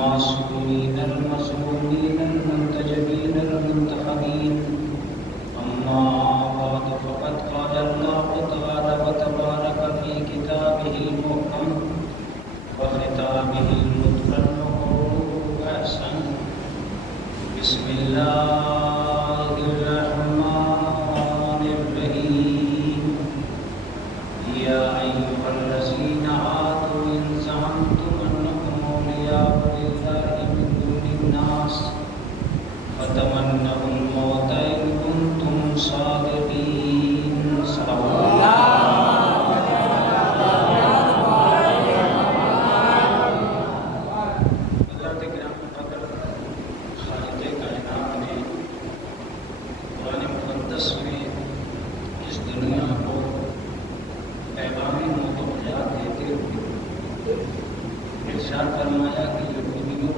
المعصومين المصونين المنتجبين المنتخبين. أما بعد فقد قال الله تعالى وتبارك في كتابه المحكم وختامه المتقن أحسن. بسم الله الرحمن الرحيم. يا أيها الذين آمنوا إن زعمتم أنكم أولياء لله من دون الناس فتمنوا الموت إن كنتم صادقين. صدق الله. فرمایا کہ یہودیوں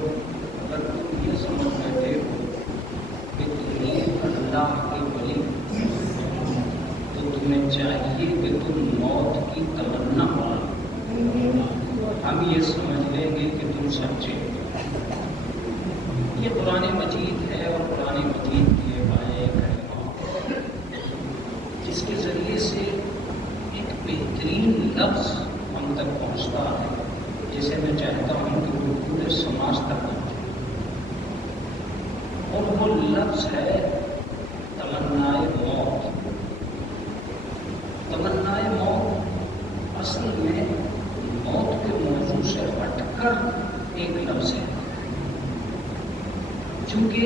اگر تم یہ سمجھ بیٹھے ہو کہ تمہیں اللہ کے ولی تو تمہیں چاہیے کہ تم موت کی تمنا کرو. ہم یہ سمجھ لیں گے کہ تم سچے. یہ قرآن مجید ہے اور قرآن مجید کی ایک آیہ کریمہ جس کے ذریعے سے ایک بہترین لفظ ہم تک پہنچتا ہے جسے میں چاہتا ہوں کہ وہ پورے سماج تک پہنچے. اور وہ لفظ ہے تمنائے موت. تمنائے موت اصل میں موت کے موضوع سے ہٹ کر ایک لفظ ہے. چونکہ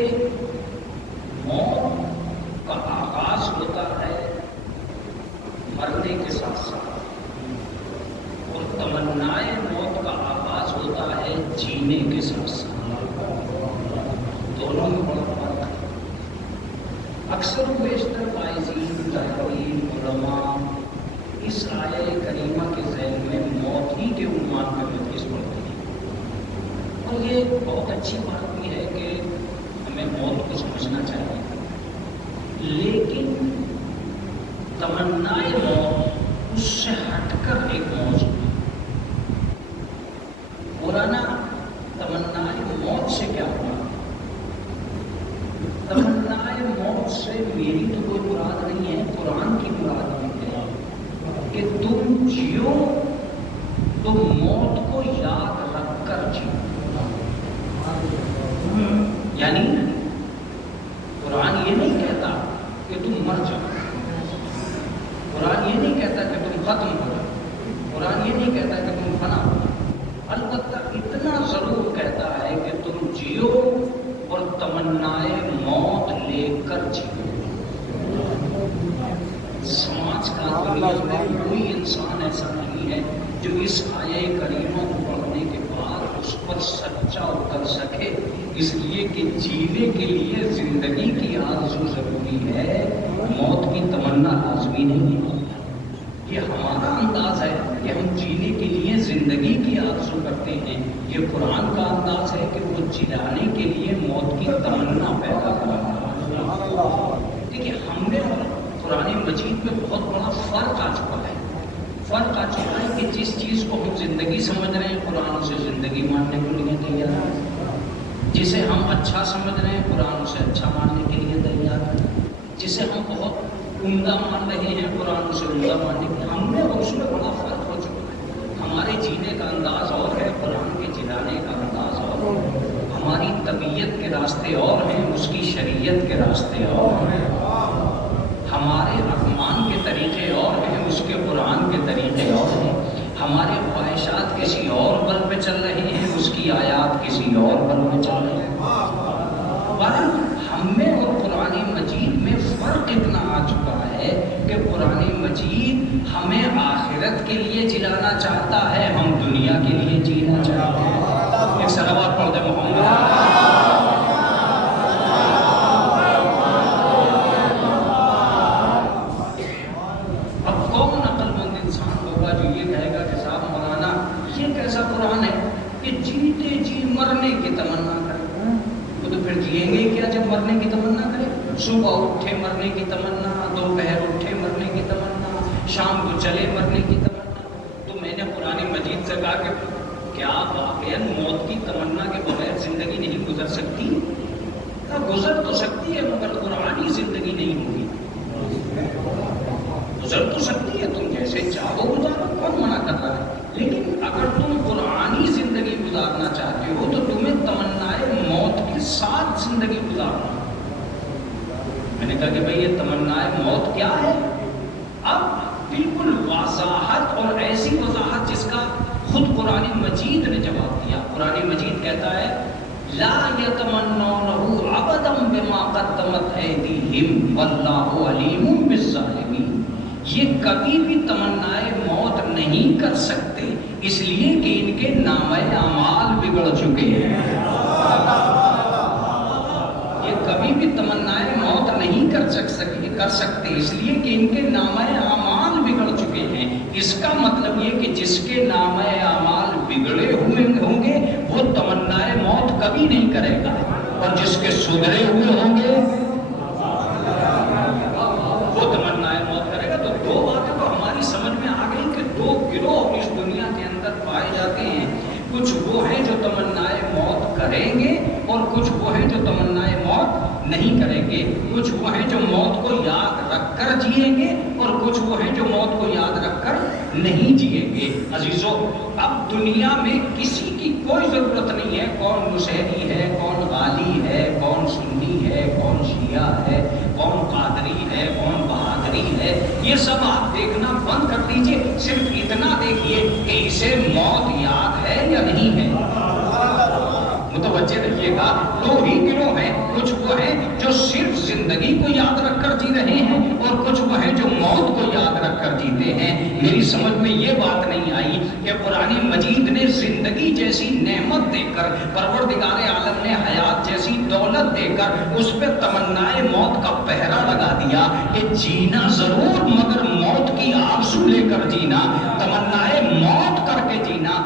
موت کا آغاز ہوتا ہے مرنے کے ساتھ ساتھ اور تمنائے موت کا آغاز ہوتا ہے جینے کے ساتھ ساتھ. دونوں میں بڑا فرق ہے. اکثر و بیشتر فائزین تحقیق علماء اس آیہ کریمہ کے ذہن میں موت ہی کے عنوان میں مجلس پڑھتے ہیں. اور یہ بہت اچھی بات بھی ہے کہ ہمیں موت کو سمجھنا چاہیے. لیکن تمنائے موت اس سے ہٹ کر ایک موضوع. مولانا تمنائے موت سے کیا ہوا؟ تمنائے موت سے میری تو کوئی مراد نہیں ہے، قرآن کی مراد ہے کہ تم جیو تو موت کو یاد رکھ کر جیو. یعنی قرآن یہ نہیں کہتا کہ تم مر جاؤ. قرآن یہ نہیں کہتا کہ تم ختم ہو جاؤ. قرآن یہ نہیں کہتا کہ تم فنا ہو جاؤ. البتہ اتنا ضرور کہتا ہے کہ تم جیو اور تمنائے موت لے کر جیو. سماج کا دنیا میں کوئی انسان ایسا نہیں ہے جو اس آیہ کریمہ کو پڑھنے کے بعد اس پر سچا اتر سکے. اس لیے کہ جینے کے لیے زندگی کی آرزو ضروری ہے، موت کی تمنا لازمی نہیں ہے. یہ ہمارا انداز ہے کہ ہم جینے کے لیے زندگی کی آرزو کرتے ہیں. یہ قرآن کا انداز ہے کہ وہ جلانے کے لیے موت کی تمنا پیدا کرتا ہے. دیکھیے ہم نے قرآن مجید میں بہت بڑا فرق آ چکا ہے. فرق آ چکا ہے کہ جس چیز کو ہم زندگی سمجھ رہے ہیں قرآن اسے زندگی ماننے کے لیے تیار ہے. جسے ہم اچھا سمجھ رہے ہیں قرآن اسے اچھا ماننے کے لیے تیار ہے. جسے ہم بہت عمدہ مان رہے ہیں قرآن اسے عمدہ ماننے کے لیے. ہم نے اس میں بڑا فرق ہو چکا ہے. ہمارے جینے کا انداز اور ہے، قرآن کے جلانے کا انداز اور ہے. ہماری طبیعت کے راستے اور ہیں، اس کی شریعت کے راستے اور ہیں. ہمارے رحمان کے طریقے اور ہیں، اس کے قرآن کے طریقے اور ہیں. ہمارے خواہشات کسی اور بل پہ چل رہے ہیں، اس کی آیات کسی اور بل پہ چل رہے ہیں. پر ہم میں اور قرآن مجید میں فرق اتنا آ چکا ہے کہ قرآن مجید ہمیں آخرت کے لیے جلانا چاہتا ہے، ہم دنیا کے لیے جینا چاہتے ہیں. ایک صلوات پڑھ دے محمد. قرآن ہے کہ جیتے جی مرنے کی تمنا کرے. وہ تو پھر جئیں گے کیا جب مرنے کی تمنا کرے؟ صبح اٹھے مرنے کی تمنا، دوپہر اٹھے مرنے کی تمنا، شام کو چلے مرنے کی تمنا. تو میں نے قرآن مجید سے کہا کہ کیا واقعا موت کی تمنا کے بغیر چاہو گزارو، کون منع کر رہا ہے؟ لیکن اگر تم قرآنی زندگی گزارنا چاہتے ہو تو تمہیں تمنائے موت کے ساتھ زندگی گزارنا۔ میں نے کہا کہ بھئی یہ تمنائے موت کیا ہے؟ اب بالکل وضاحت، اور ایسی وضاحت جس کا خود قرآن مجید نے جواب دیا۔ قرآن مجید کہتا ہے لا یتمنونہ ابدا بما قدمت ایدیہم واللہ علیم بالظالمین۔ یہ کبھی بھی تمنائے موت نہیں کر سکتے، اس لیے کہ ان کے نامہ اعمال بگڑ چکے ہیں۔ یہ کبھی بھی تمنائے موت نہیں کر سکتے اس لیے کہ ان کے نامہ اعمال بگڑ چکے ہیں۔ اس کا مطلب یہ کہ جس کے نامہ اعمال بگڑے ہوئے ہوں گے وہ تمنائے موت کبھی نہیں کرے گا، اور جس کے سدھرے ہوئے ہوں گے وہ تمنائے موت کرے گا۔ تو دو باتیں تو ہماری سمجھ میں آ گئی کہ دو گروہ اس دنیا کے اندر پائے جاتے ہیں، کچھ وہ ہیں جو تمنائے موت کریں گے اور کچھ وہ ہیں جو تمنائے موت نہیں کریں گے۔ کچھ وہ ہیں جو موت کو یاد رکھ کر جئیں گے اور کچھ وہ ہیں جو موت کو یاد رکھ کر نہیں جئیں گے۔ عزیزو، اب دنیا میں کسی کی کوئی ضرورت نہیں ہے کون نصیری ہے، کون غالی ہے، کون سنی ہے، کون شیعہ ہے، کون قادری ہے، کون بہادری ہے۔ یہ سب آپ دیکھنا بند کر دیجئے، صرف اتنا دیکھیے کہ اسے موت یاد ہے یا نہیں ہے۔ متوجہ رہیے گا، دو ہی گروہ ہیں، کچھ وہ ہیں جو صرف زندگی کو یاد رکھ کر جی رہے ہیں اور کچھ وہ ہیں جو موت کو یاد رکھ کر جیتے ہیں۔ میری سمجھ میں یہ بات نہیں آئی کہ قرآن مجید نے زندگی جیسی نعمت دے کر، پروردگار عالم نے حیات جیسی دولت دے کر اس پہ تمنائے موت کا پہرا لگا دیا کہ جینا ضرور مگر موت کی آرزو لے کر جینا، تمنائے موت کر کے جینا۔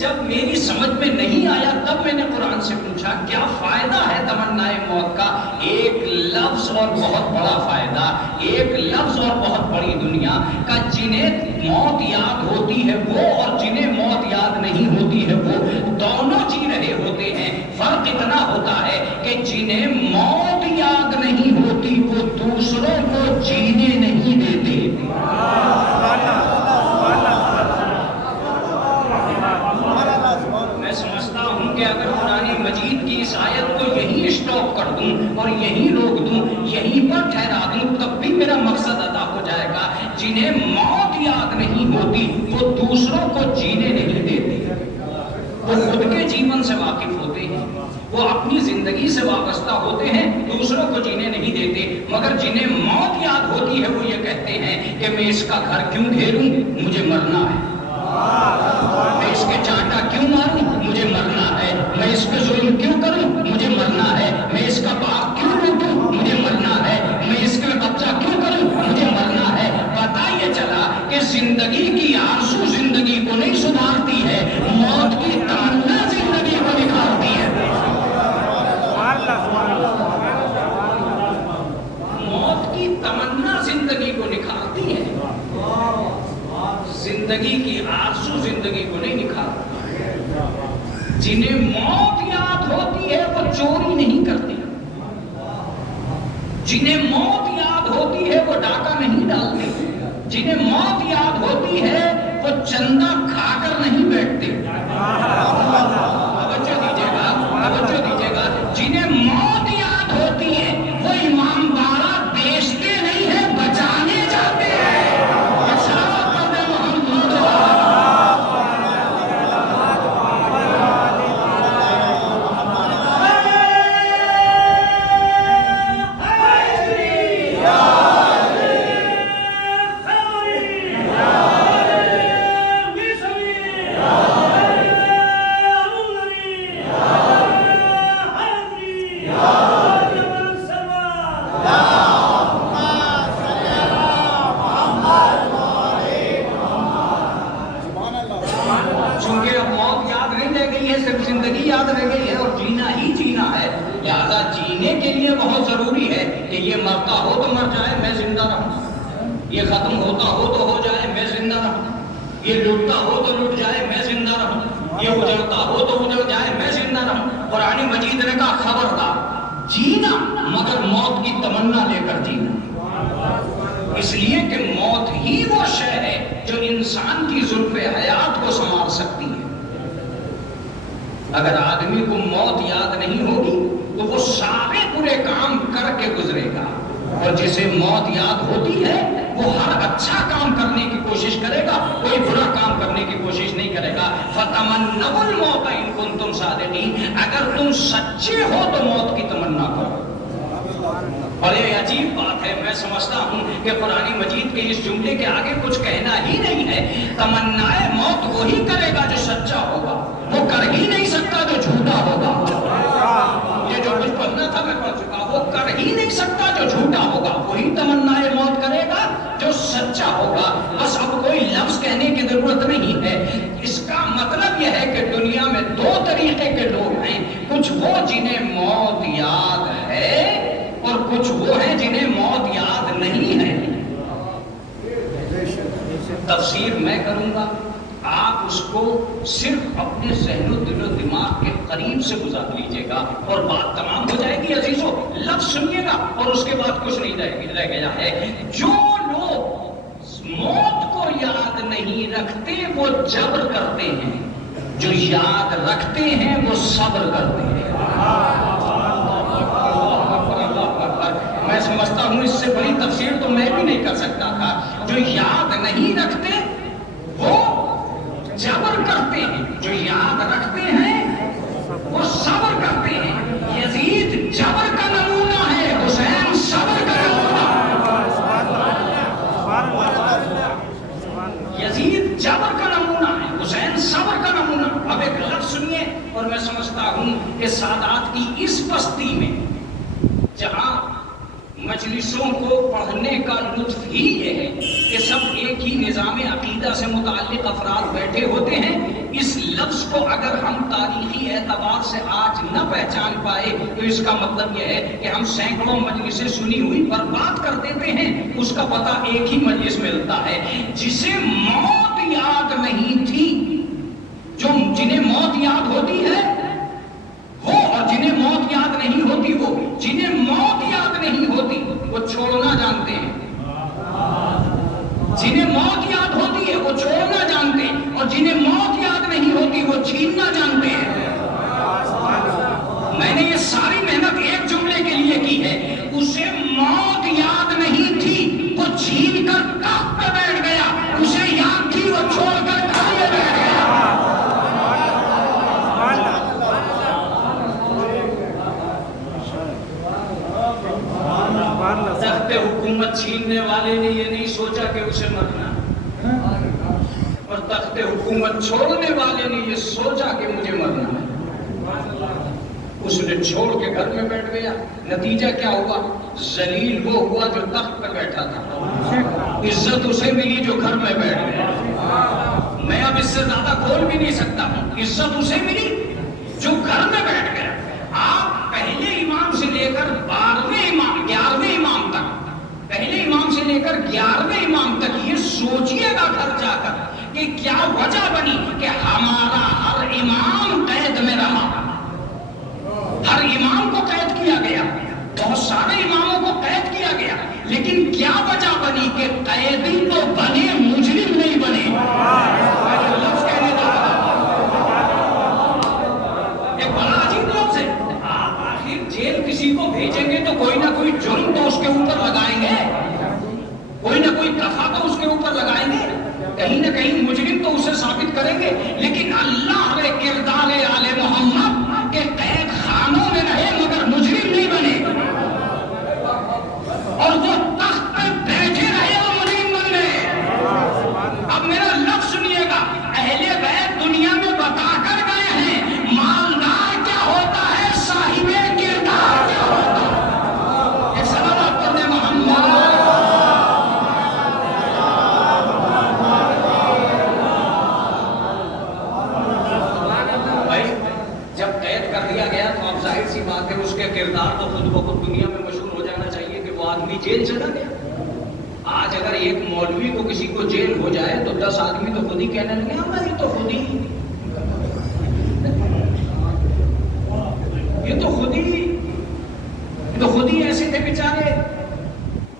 جب میری سمجھ میں نہیں آیا تب میں نے قرآن سے پوچھا کیا فائدہ ہے تمنائے موت کا؟ ایک لفظ اور بہت بڑا فائدہ، ایک لفظ اور بہت بڑی دنیا کا۔ جنہیں موت یاد ہوتی ہے وہ اور جنہیں موت یاد نہیں ہوتی ہے وہ، دونوں جی رہے ہوتے ہیں۔ فرق اتنا ہوتا ہے کہ جنہیں موت یاد نہیں ہوتی وہ دوسروں کو جینے نہیں دیتے۔ میں سمجھتا ہوں کہ اگر قرآن مجید کی اس آیت کو یہیں اسٹاپ کر دوں اور یہیں روک دوں، یہیں پر ٹھہرا دوں، تب بھی میرا مقصد ادا ہو جائے گا۔ جنہیں موت یاد نہیں ہوتی وہ دوسروں کو جینے نہیں دیتے، وہ خود کے جیون سے واقف ہوتے ہیں، وہ اپنی زندگی سے وابستہ ہوتے ہیں، دوسروں کو جینے نہیں دیتے۔ مگر جنہیں موت یاد ہوتی ہے وہ یہ کہتے ہیں کہ میں اس کا گھر کیوں گھیروں، مجھے مرنا ہے، میں اس کے چانٹا کیوں ماروں، مجھے مرنا ہے، میں اس پہ ظلم کیوں کروں، مجھے مرنا ہے، میں اس کا باغ کیوں لوٹوں، مجھے مرنا ہے، میں اس پہ قبضہ کیوں کروں، مجھے مرنا ہے۔ پتہ یہ چلا کہ زندگی کی آرزو زندگی کو نہیں سدھارتی ہے، موت کی تمنا زندگی کو نکھارتی ہے۔ موت کی تمنا زندگی کو نکھارتی ہے، زندگی کی آرزو زندگی کو نہیں نکھارتی۔ جنہیں موت یاد ہوتی ہے وہ چوری نہیں کرتے، جنہیں موت یاد ہوتی ہے وہ ڈاکہ نہیں ڈالتے، جنہیں موت یاد ہوتی ہے وہ چندہ کھا کر نہیں بیٹھتے۔ توجہ دیجیے گا، توجہ دیجیے گا، جنہیں موت یاد ہوتی ہے وہ امام باڑہ بیچتے نہیں ہے، بچانے جاتے ہیں۔ زندگی یاد رہ گئی ہے اور جینا ہی جینا ہے، لہذا جینے کے لیے بہت ضروری ہے کہ یہ مرتا ہو تو مر جائے میں زندہ رہوں، یہ ختم ہوتا ہو تو ہو جائے میں زندہ رہوں، یہ لٹتا ہو تو لٹ جائے میں زندہ رہوں، یہ اجڑتا ہو تو اجڑ جائے میں زندہ رہوں۔ قرآن مجید نے کہا خبردار، جینا مگر موت کی تمنا لے کر جینا، اس لیے کہ موت ہی وہ شے ہے جو انسان کی زلف حیات کو سنوار سکتی ہے۔ اگر آدمی کو موت یاد نہیں ہوگی تو وہ سارے برے کام کر کے گزرے گا، اور جسے موت یاد ہوتی ہے وہ ہر اچھا کام کرنے کی کوشش کرے گا، کوئی برا کام کرنے کی کوشش نہیں کرے گا۔ فَتَمَنَّوُا الْمَوْتَ إِن كُنتُمْ صَادِقِينَ، اگر تم سچے ہو تو موت کی تمنا کرو۔ اور یہ عجیب بات ہے، میں سمجھتا ہوں کہ قرآن مجید کے اس جملے کے آگے کچھ کہنا ہی نہیں ہے۔ تمنائے موت وہی کرے گا جو سچا ہوگا، وہ کر ہی نہیں سکتا جو جھوٹا ہوگا۔ یہ جو کچھ پڑھنا تھا میں پڑھ چکا، وہ کر ہی نہیں سکتا جو جھوٹا ہوگا، وہی تمنائے موت کرے گا جو سچا ہوگا۔ بس اب کوئی لفظ کہنے کی ضرورت نہیں ہے، اس کا مطلب یہ ہے کہ دنیا میں دو طریقے کے لوگ ہیں، کچھ وہ جنہیں موت یاد ہے اور کچھ وہ ہیں جنہیں موت یاد نہیں ہے۔ تفسیر میں کروں گا، آپ اس کو صرف اپنے ذہن و دل و دماغ کے قریب سے گزار لیجئے گا اور بات تمام ہو جائے گی۔ عزیزو لفظ سنیے گا اور اس کے بعد کچھ نہیں رہ گیا ہے۔ جو لوگ موت کو یاد نہیں رکھتے وہ جبر کرتے ہیں، جو یاد رکھتے ہیں وہ صبر کرتے ہیں۔ میں سمجھتا ہوں اس سے بڑی تفسیر تو میں بھی نہیں کر سکتا تھا۔ جو یاد نہیں رکھتے وہ جبر کرتے ہیں، جو یاد رکھتے ہیں وہ صبر کرتے ہیں۔ یزید جبر کا نمونہ ہے، حسین صبر کا نمونہ۔ یزید جبر کا نمونہ ہے، حسین صبر کا نمونہ۔ اب ایک لفظ سنیے، اور میں سمجھتا ہوں کہ سادات کی اس بستی میں جہاں مجلسوں کو پڑھنے کا لطف ہی یہ ہے کہ سب ایک ہی نظام عقیدہ سے متعلق افراد بیٹھے ہوتے ہیں، اس لفظ کو اگر ہم تاریخی اعتبار سے آج نہ پہچان پائے تو اس کا مطلب یہ ہے کہ ہم سینکڑوں مجلسیں سنی ہوئی برباد کر دیتے ہیں۔ اس کا پتہ ایک ہی مجلس ملتا ہے، جسے موت یاد نہیں تھی، جو جنہیں موت یاد ہوتی ہے وہ، اور جنہیں موت یاد نہیں ہوتی وہ، جنہیں موت یاد نہیں ہوتی وہ چھوڑنا جانتے ہیں، جنہیں موت یاد ہوتی ہے وہ چھوڑنا جانتے ہیں، اور جنہیں موت یاد نہیں ہوتی وہ چھیننا جانتے ہیں۔ میں نے یہ ساری محنت ایک جملے کے لیے کی ہے، اسے موت یاد نہیں تھی وہ چھین کر تخت پہ بیٹھ گیا، اسے یاد تھی وہ چھوڑ کر گھر میں بیٹھ گیا۔ تخت حکومت چھیننے والے نے یہ نہیں سوچا کہ اسے مرنا، اور تخت حکومت چھوڑنے والے نے یہ سوچا کہ مجھے مرنا ہے۔ اس نے چھوڑ کے گھر میں بیٹھ گیا، نتیجہ کیا ہوا؟ ذلیل وہ ہوا جو تخت پہ بیٹھا تھا، عزت اسے ملی جو گھر میں بیٹھ گیا۔ میں اب اس سے زیادہ کھول بھی نہیں سکتا ہوں، عزت اسے ملی جو گھر میں بیٹھ گیا۔ آپ پہلے امام سے لے کر 11ویں امام تک، پہلے امام سے لے کر 11ویں امام تک یہ سوچئے گا گھر جا کر کہ کیا وجہ بنی کہ ہمارا ہر امام قید میں رہا، ہر امام کو قید کیا گیا، بہت سارے اماموں کو قید کیا گیا، لیکن کیا وجہ بنی کہ قیدی تو بنے مجرم نہیں بنے۔ لفظ کہنے جا رہا ایک بڑا عجیب لفظ ہے۔ آپ آخر جیل کسی کو بھیجیں گے تو کوئی نہ کوئی جرم تو اس کے اوپر لگائیں گے، کوئی نہ کوئی دفعہ تو اس کے اوپر لگائیں گے، کہیں نہ کہیں مجرم تو اسے ثابت کریں گے، لیکن اللہ نے کردار آل محمد کے قید خانوں میں رہے مگر مجرم نہیں بنے، اور وہ تخت پہ بیٹھے رہے اور مجرم بن گئے۔ اب میرا لفظ سنیے گا، اہل بیت دنیا میں بتا کر گئے ہیں مالدار کیا ہوتا ہے، صاحب کردار کیا ہوتا ہے۔ ایک سوال آپ کرنے محمد بھائی، جب قید کر دیا گیا تو اب ظاہر سی بات ہے اس کے کردار تو خود بخود دنیا میں مشہور ہو جانا چاہیے کہ وہ آدمی جیل چلا گیا۔ آج اگر ایک مولوی کو کسی کو جیل ہو جائے تو 10 آدمی تو خود ہی کہنے لگے ہاں یہ تو خود ہی، یہ تو خود ہی ایسے تھے بیچارے،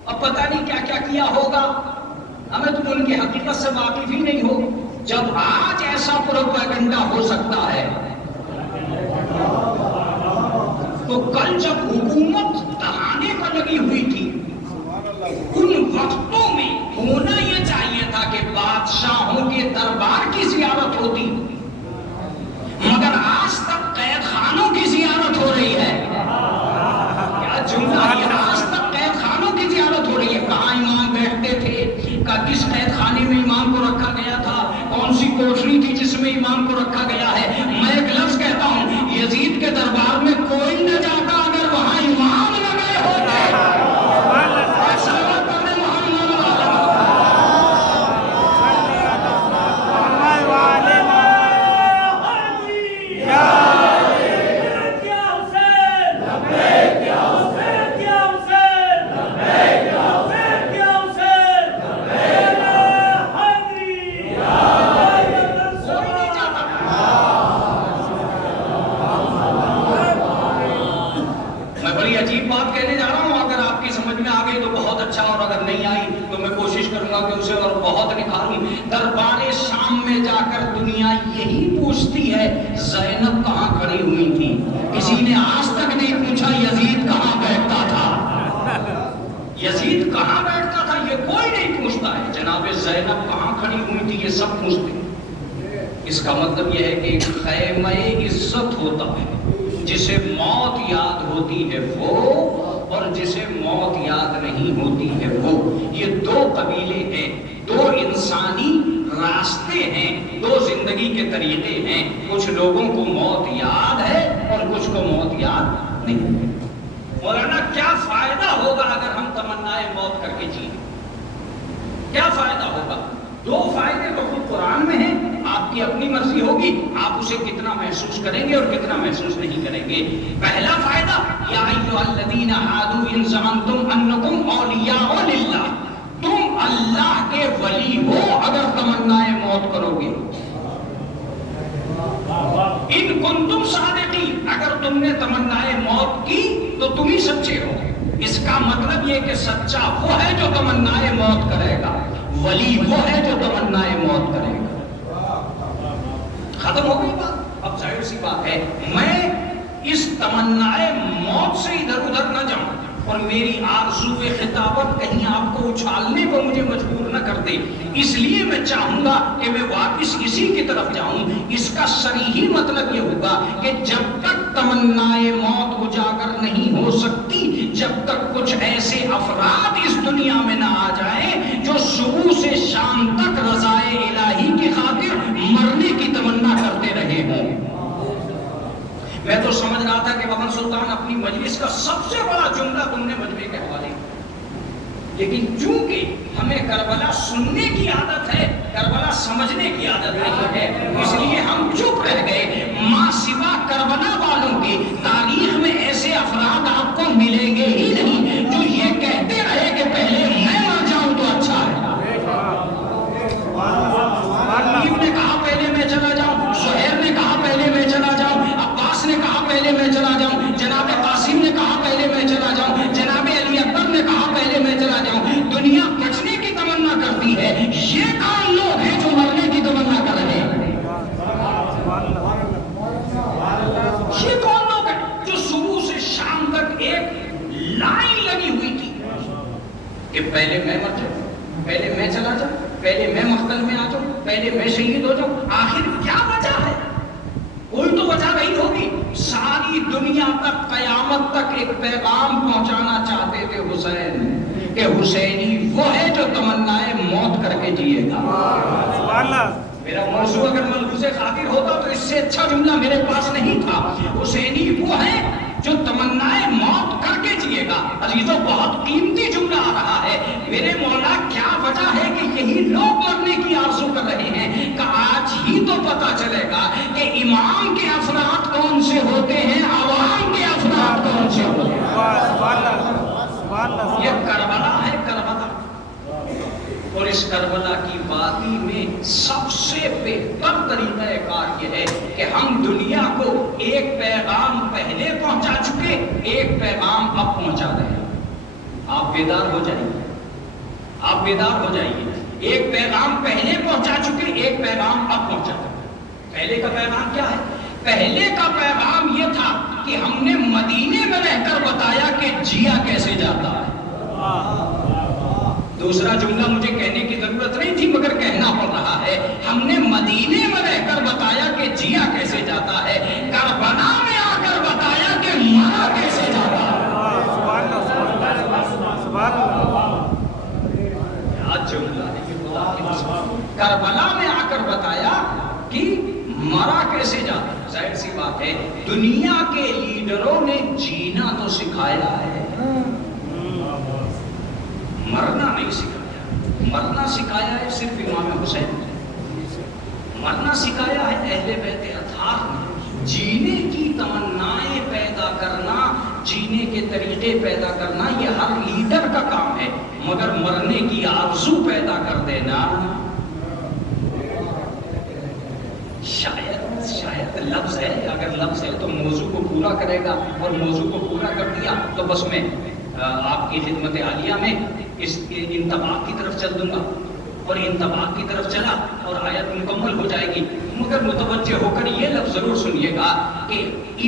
اب پتہ نہیں کیا کیا کیا ہوگا، ہمیں تو ان کی حقیقت سے واقف ہی نہیں ہو. جب آج ایسا پروپیگنڈا ہو سکتا ہے تو کل جب حکومت دہانے پر لگی ہوئی تھی ان وقتوں میں ہونا یہ چاہیے تھا کہ بادشاہوں کے دربار کی زیارت ہوتی، مگر آج تک قید خانوں کی زیارت ہو رہی ہے. کیا جملہ ہے، آج تک قید خانوں کی زیارت ہو رہی ہے. کہاں امام بیٹھتے تھے، کس قید خانے میں امام کو رکھا گیا تھا، کون سی کوٹری تھی جس میں امام کو رکھا گیا ہے. میں ایک لفظ کہتا ہوں، یزید کے دربار میں کوئی نہ جاتا اگر وہاں امام نہ گئے ہوتے. دربار شام میں جا کر دنیا یہی پوچھتی ہے زینب کہاں کھڑی ہوئی تھی. کسی نے آج تک نہیں پوچھا یزید کہاں بیٹھتا تھا، یزید کہاں بیٹھتا تھا، یہ کوئی نہیں پوچھتا ہے. جناب زینب کہاں کھڑی ہوئی تھی یہ سب پوچھتے ہیں. اس کا مطلب یہ ہے کہ خیمہ عزت ہوتا ہے، جسے موت یاد ہوتی ہے وہ، اور جسے موت یاد نہیں ہوتی ہے وہ. یہ دو قبیلے ہیں، دو انسانی راستے ہیں، دو زندگی کے طریقے ہیں. کچھ لوگوں کو موت یاد ہے اور کچھ کو موت یاد نہیں. مولانا کیا فائدہ ہوگا اگر ہم تمنائے موت کر کے جیئیں؟ کیا فائدہ ہوگا؟ دو فائدے تو خود قرآن میں ہیں. آپ کی اپنی مرضی ہوگی آپ اسے کتنا محسوس کریں گے اور کتنا محسوس نہیں کریں گے. پہلا فائدہ، یا ایھا الذین ھادوا ان زعمتم انکم اولیاء للہ، تم اللہ کے ولی ہو اگر تمنائے موت کرو گے. ان کنتم صادقین، اگر تم نے تمنائے موت کی تو تم ہی سچے ہو. اس کا مطلب یہ کہ سچا وہ ہے جو تمنائے موت کرے گا، ولی وہ ہے جو تمنائے موت کرے گا. ختم ہو گئی بات. اب ظاہر سی بات ہے میں اس تمنائے موت سے ادھر ادھر نہ جاؤں اور میری آرزو خطابت کہیں آپ کو اچھالنے کو مجھے مجبور نہ کر دے. اس لیے میں چاہوں گا کہ میں واپس اسی کی طرف جاؤں. اس کا صریحی مطلب یہ ہوگا کہ جب تک تمنائے موت اجاگر نہیں ہو سکتی، جب تک کچھ ایسے افراد اس دنیا میں نہ آ جائیں جو صبح سے شام تک رضائے الہی کی خاطر مرنے کی تمنا کرتے رہے ہوں. میں تو سمجھ رہا تھا کہ بابر سلطان اپنی مجلس کا سب سے بڑا جملہ تم نے مجمع کے حوالے، لیکن چونکہ ہمیں کربلا سننے کی عادت ہے، کربلا سمجھنے کی عادت نہیں ہے، اس لیے ہم چپ رہ گئے. ماں سوا کربلا والوں کے تاریخ میں ایسے افراد آپ کو ملیں گے ہی نہیں جو یہ کہتے رہے کہ پہلے میں مر جاؤں تو اچھا ہے. حبیب نے کہا پہلے میں چلا جاؤں، زہیر نے کہا پہلے میں چلا جاؤں، عباس نے کہا پہلے میں چلا جاؤں، جناب قاسم نے کہا پہلے میں چلا جاؤں، جناب علی اکبر نے کہا پہلے میں چلا جاؤں. دنیا بچنے کی تمنا کرتی ہے، یہ کون لوگ ہیں جو مرنے کی تمنا کر رہے ہیں؟ یہ کون لوگ ہیں جو صبح سے شام تک ایک لائن لگی ہوئی تھی کہ پہلے میں مر جاؤں، پہلے میں چلا جاؤں، پہلے میں مقتل میں آ جاؤں، پہلے میں شہید ہو جاؤں. آخر کیا وجہ ہے؟ کوئی تو وجہ نہیں ہوگی. ساری دنیا تک قیامت تک ایک پیغام پہنچانا چاہتے تھے حسین کہ حسینی وہ ہے جو تمنائے موت کر کے جیے گا. میرا موضوع اگر ملحوظ خاطر ہوتا تو اس سے اچھا جملہ میرے پاس نہیں تھا. حسینی وہ ہے جو تمنائے موت کر کے جیے گا. عزیزو بہت قیمتی جملہ آ رہا ہے. میرے مولا کیا وجہ ہے کہ یہی لوگ مرنے کی آرزو کر رہے ہیں؟ کہ آج ہی تو پتا چلے گا کہ امام کے افراد کون سے ہوتے ہیں، عوام کے افراد کون سے ہوتے ہیں. یہ کربلا ہے، کربلا. اور اس کربلا کی وادی میں سب سے بہتر طریقہ کار یہ ہے کہ ہم دنیا کو ایک پیغام پہلے پہنچا چکے، ایک پیغام اب پہنچا رہے ہیں. آپ بیدار ہو جائیے، آپ بیدار ہو جائیے. ایک پیغام پہلے پہنچا چکے، ایک پیغام اب پہنچا چکے۔ پہلے کا پیغام کیا ہے؟ پہلے کا پیغام یہ تھا کہ ہم نے مدینے میں رہ کر بتایا کہ جیا کیسے جاتا ہے۔ دوسرا جملہ مجھے کہنے کی ضرورت نہیں تھی مگر کہنا پڑ رہا ہے، ہم نے مدینے میں رہ کر بتایا کہ جیا کیسے جاتا ہے، کربلا میں آ کر بتایا کہ مرا کیسے جاتا ہے۔ جملہ کربلا میں آ کر بتایا کہ مرا کیسے جاتا ہے۔ ظاہر سی بات ہے دنیا کے لیڈروں نے جینا تو سکھایا ہے، مرنا نہیں سکھایا۔ مرنا سکھایا ہے صرف امام حسین نے، مرنا سکھایا ہے اہل بیت اطہار نے۔ جینے کی تمنائیں پیدا کرنا، جینے کے طریقے پیدا کرنا یہ ہر لیڈر کا کام ہے، مگر مرنے کی آرزو پیدا کر دینا شاید لفظ ہے، اگر لفظ ہے تو موضوع کو پورا کرے گا، اور موضوع کو پورا کر دیا تو بس میں آپ کی خدمت عالیہ میں اس انتباہ کی طرف چل دوں گا، اور انتباہ کی طرف چلا اور آیت مکمل ہو جائے گی۔ مگر متوجہ ہو کر یہ لفظ ضرور سنیے گا کہ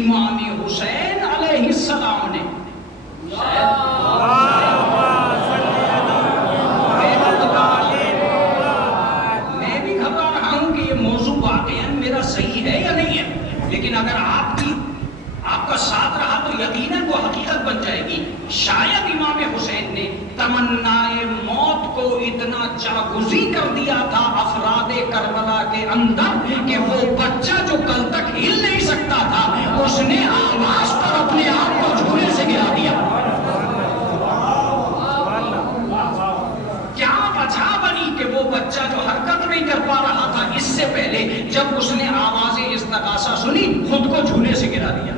امام حسین علیہ السلام نے میں بھی گھبرا رہا ہوں کہ یہ موضوع واقعا میرا صحیح ہے یا نہیں ہے، لیکن اگر آپ کا ساتھ رہا تو یقیناً وہ حقیقت بن جائے گی۔ شاید امام حسین نے تمنائے موت کو اتنا جاگزی کر دیا تھا افراد کربلا کے اندر کہ وہ بچہ جو کل تک ہل نہیں سکتا تھا اس نے آواز پر اپنے آپ کو جھولے سے گرا دیا۔ کیا وجہ بنی کہ وہ بچہ جو حرکت نہیں کر پا رہا تھا اس سے پہلے جب اس نے آواز استغاثہ سنی خود کو جھولے سے گرا دیا۔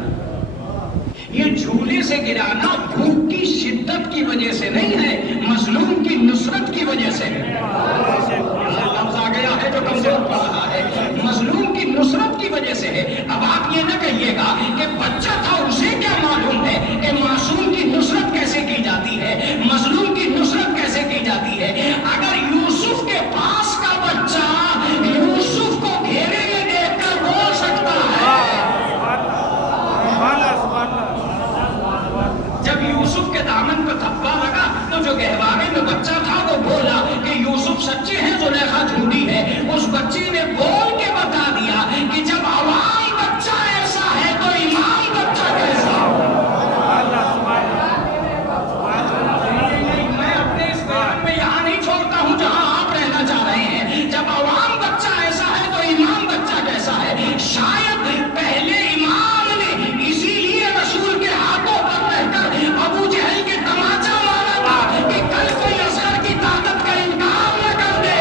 یہ جھولے سے گرانا بھوک کی شدت کی وجہ سے نہیں ہے، مظلوم کی نصرت کی وجہ سے ہے۔ لفظ آ گیا ہے جو کمزور پڑ رہا ہے، مظلوم کی نصرت کی وجہ سے ہے۔ اب آپ یہ نہ کہیے گا کہ بچہ تھا اسے کیا معلوم ہے کہ معصوم کی نصرت کیسے کی جاتی ہے، مظلوم کی نصرت کیسے کی جاتی ہے۔ اگر یوسف کے پاس کا بچہ یوسف کو گھیرے میں دیکھ کر رو سکتا ہے، جب یوسف کے دامن پہ تھپا لگا تو جو گہوارے میں بچہ تھا وہ بولا کہ یوسف سچے ہیں زلیخا جھوٹی ہے، اس بچے نے بول کے بتا دیا کہ جب عوام بچہ ایسا ہے تو امام بچہ کیسا۔ میں اپنے اس بیان میں یہاں نہیں چھوڑتا ہوں جہاں آپ رہنا چاہ رہے ہیں، جب عوام بچہ ایسا ہے تو امام بچہ کیسا ہے۔ شاید پہلے امام نے اسی لیے رسول کے ہاتھوں پر رہ کر ابو جہل کے تماچا مارا تھا کہ کل کوئی اصغر کی طاقت کا انکار نہ کر دے۔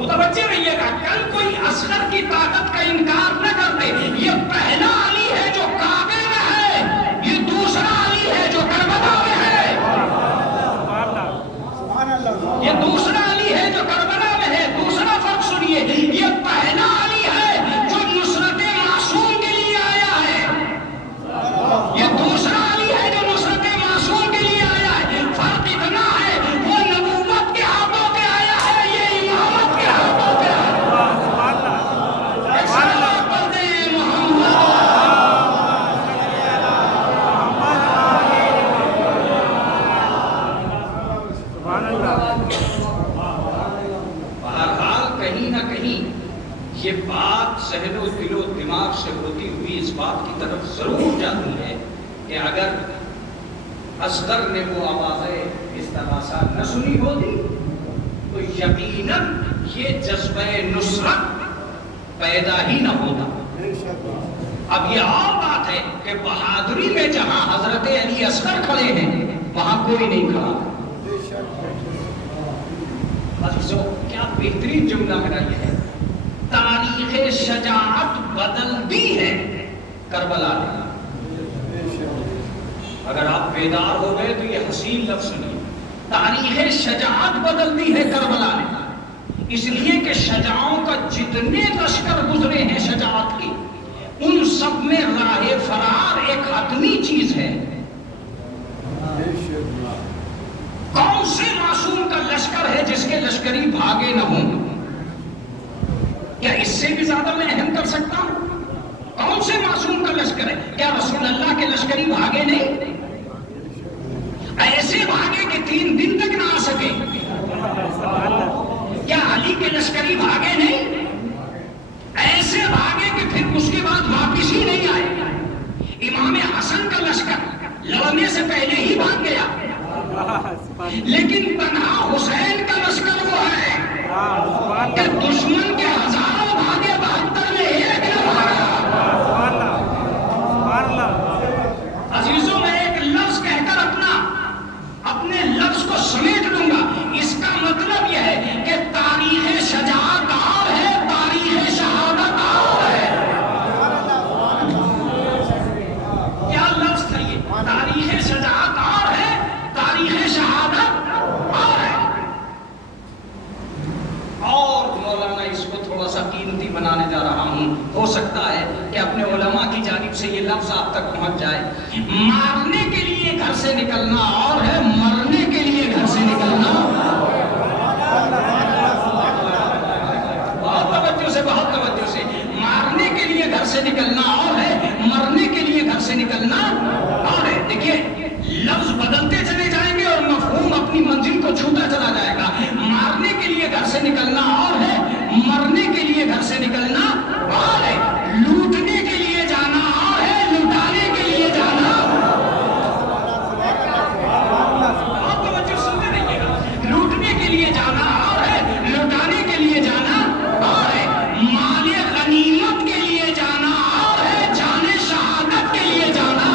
متوجہ رہیے گا، کل کوئی اصغر کی طاقت کا انکار نہ کر دے۔ یہ پہلا علی ہے جو کعبے میں ہے، یہ دوسرا علی ہے جو کربلا میں ہے۔ یہ دوسرا علی ہے جو کربلا میں ہے۔ دوسرا فرق سنیے، یہ پہلا علی ہے جو نصرت معصوم کے لیے آیا ہے، یہ دوسرا علی ہے جو نصرت معصوم کے لیے آیا ہے۔ فرق اتنا ہے وہ نبوت کے ہاتھوں پہ آیا ہے، یہ امامت کے ہاتھوں پہ آیا ہے۔ صلوات پڑھتے ہیں محمد۔ بہرحال کہیں نہ کہیں یہ بات ذہن و دل و دماغ سے ہوتی ہوئی اس بات کی طرف ضرور جاتی ہے کہ اگر اصغر نے وہ آوازیں استغاثہ نہ سنی ہوتی تو یقیناً یہ جذبہ نصرت پیدا ہی نہ ہوتا۔ اب یہ اور بات ہے کہ بہادری میں جہاں حضرت علی اصغر کھڑے ہیں وہاں کوئی نہیں کھڑا۔ عزیزو، کیا بہترین جملہ میرا یہ ہے، تاریخ شجاعت بدل دی ہے کربلا نے۔ اگر آپ بیدار ہو گئے تو یہ حسین لفظ سنیے، تاریخ شجاعت بدل دی ہے کربلا نے، اس لیے کہ شجاعوں کا جتنے لشکر گزرے ہیں شجاعت کی، ان سب میں راہ فرار ایک حتمی چیز ہے۔ کون سے معصوم کا لشکر ہے جس کے لشکری بھاگے نہ ہوں؟ کیا اس سے بھی زیادہ میں اہم کر سکتا ہوں؟ کون سے معصوم کا لشکر ہے؟ کیا رسول اللہ کے لشکری بھاگے نہیں؟ ایسے بھاگے کہ 3 دن تک نہ آ سکے؟ کیا علی کے لشکری بھاگے نہیں؟ ایسے بھاگے کہ پھر اس کے بعد واپس ہی نہیں آئے؟ امام حسن کا لشکر لڑنے سے پہلے ہی بھاگ گیا، لیکن تنہا حسین کا لشکر وہ ہے کہ دشمن کے ہزاروں بھاگے 72 میں ایک نہ بھاگا۔ عزیزوں، میں ایک لفظ کہہ کر اپنے لفظ کو سمیٹ لوں گا۔ اس کا مطلب یہ ہے کہ تاریخ شجاعت اور ہے، تاریخ شہادت اور ہے۔ کیا لفظ تھا یہ؟ تاریخ شجاعت اور ہے، تاریخ شہادت اور ہے۔ اور مولانا اس کو تھوڑا سا قیمتی بنانے جا رہا ہوں، ہو سکتا ہے کہ اپنے علماء کی جانب سے یہ لفظ آپ تک پہنچ جائے۔ مارنے کے لیے گھر سے نکلنا اور ہے، مرنے کے لیے گھر سے نکلنا۔ بہت توجہ سے، مارنے کے لیے گھر سے نکلنا اور ہے، مرنے کے لیے گھر سے نکلنا اور ہے۔ دیکھیے، لفظ بدلتے چلے جائیں گے اور مفہوم اپنی منزل کو چھوٹا چلا جائے گا۔ مارنے کے لیے گھر سے نکلنا اور ہے، مرنے کے لیے گھر سے نکلنا اور ہے، لوٹنے کے لیے جانا اور ہے، لٹانے کے لیے جانا۔ بہت توجہ سنتے رہیے گا۔ لوٹنے کے لیے جانا اور ہے، لٹانے کے لیے جانا اور ہے، مال غنیمت کے لیے جانا اور ہے، جان شہادت کے لیے جانا۔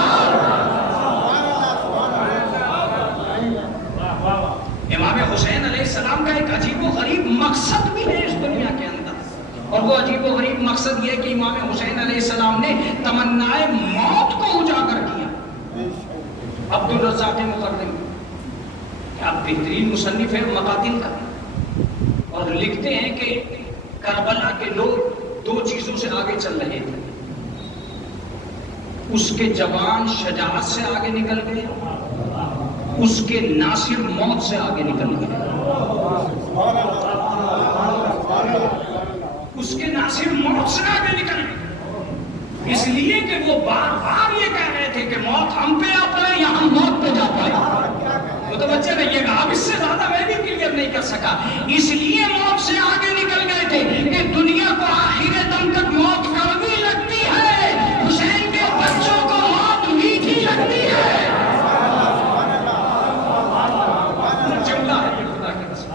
امام حسین علیہ السلام کا ایک عجیب و غریب مقصد بھی ہے اس دنیا کے اندر، اور وہ عجیب و غریب مقصد یہ کہ امام حسین علیہ السلام نے تمنائے موت کو اجاگر کیا۔ عبدالرزاق مقدم کیا بہترین مصنف ہے مقاتل کا، اور لکھتے ہیں کہ کربلا کے لوگ 2 چیزوں سے آگے چل رہے تھے۔ اس کے جوان شجاعت سے آگے نکل گئے، اس کے ناصر موت سے آگے نکل گئے۔ اس کے ناصر موت سے آگے نکل گئے، اس لیے کہ وہ بار بار یہ کہہ رہے تھے کہ موت ہم پہ آ پڑے یا ہم موت پہ جا پائے۔ متوجہ رہیے گا، اب اس سے زیادہ میں بھی کلیئر نہیں کر سکا۔ اس لیے موت سے آگے نکل گئے تھے کہ دنیا کو آخر دم تک موت کڑوی لگتی ہے، حسین کے بچوں کو موت میٹھی لگتی ہے۔ جملہ ہے یہ خدا کے قسم۔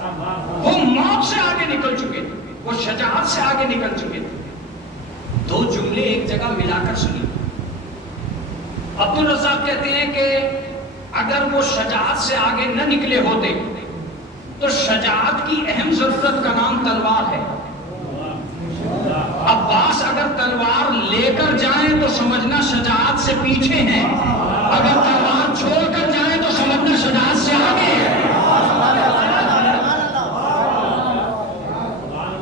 وہ موت سے آگے نکل چکے تھے، وہ شجاعت سے آگے نکل چکے تھے۔ 2 جملے ایک جگہ ملا کر سنی۔ عبدالرزاق کہتے ہیں کہ اگر وہ شجاعت سے آگے نہ نکلے ہوتے تو شجاعت کی اہم ضرورت کا نام تلوار ہے۔ عباس اگر تلوار لے کر جائیں تو سمجھنا شجاعت سے پیچھے ہیں، اگر تلوار چھوڑ کر جائیں تو سمجھنا شجاعت سے آگے ہے۔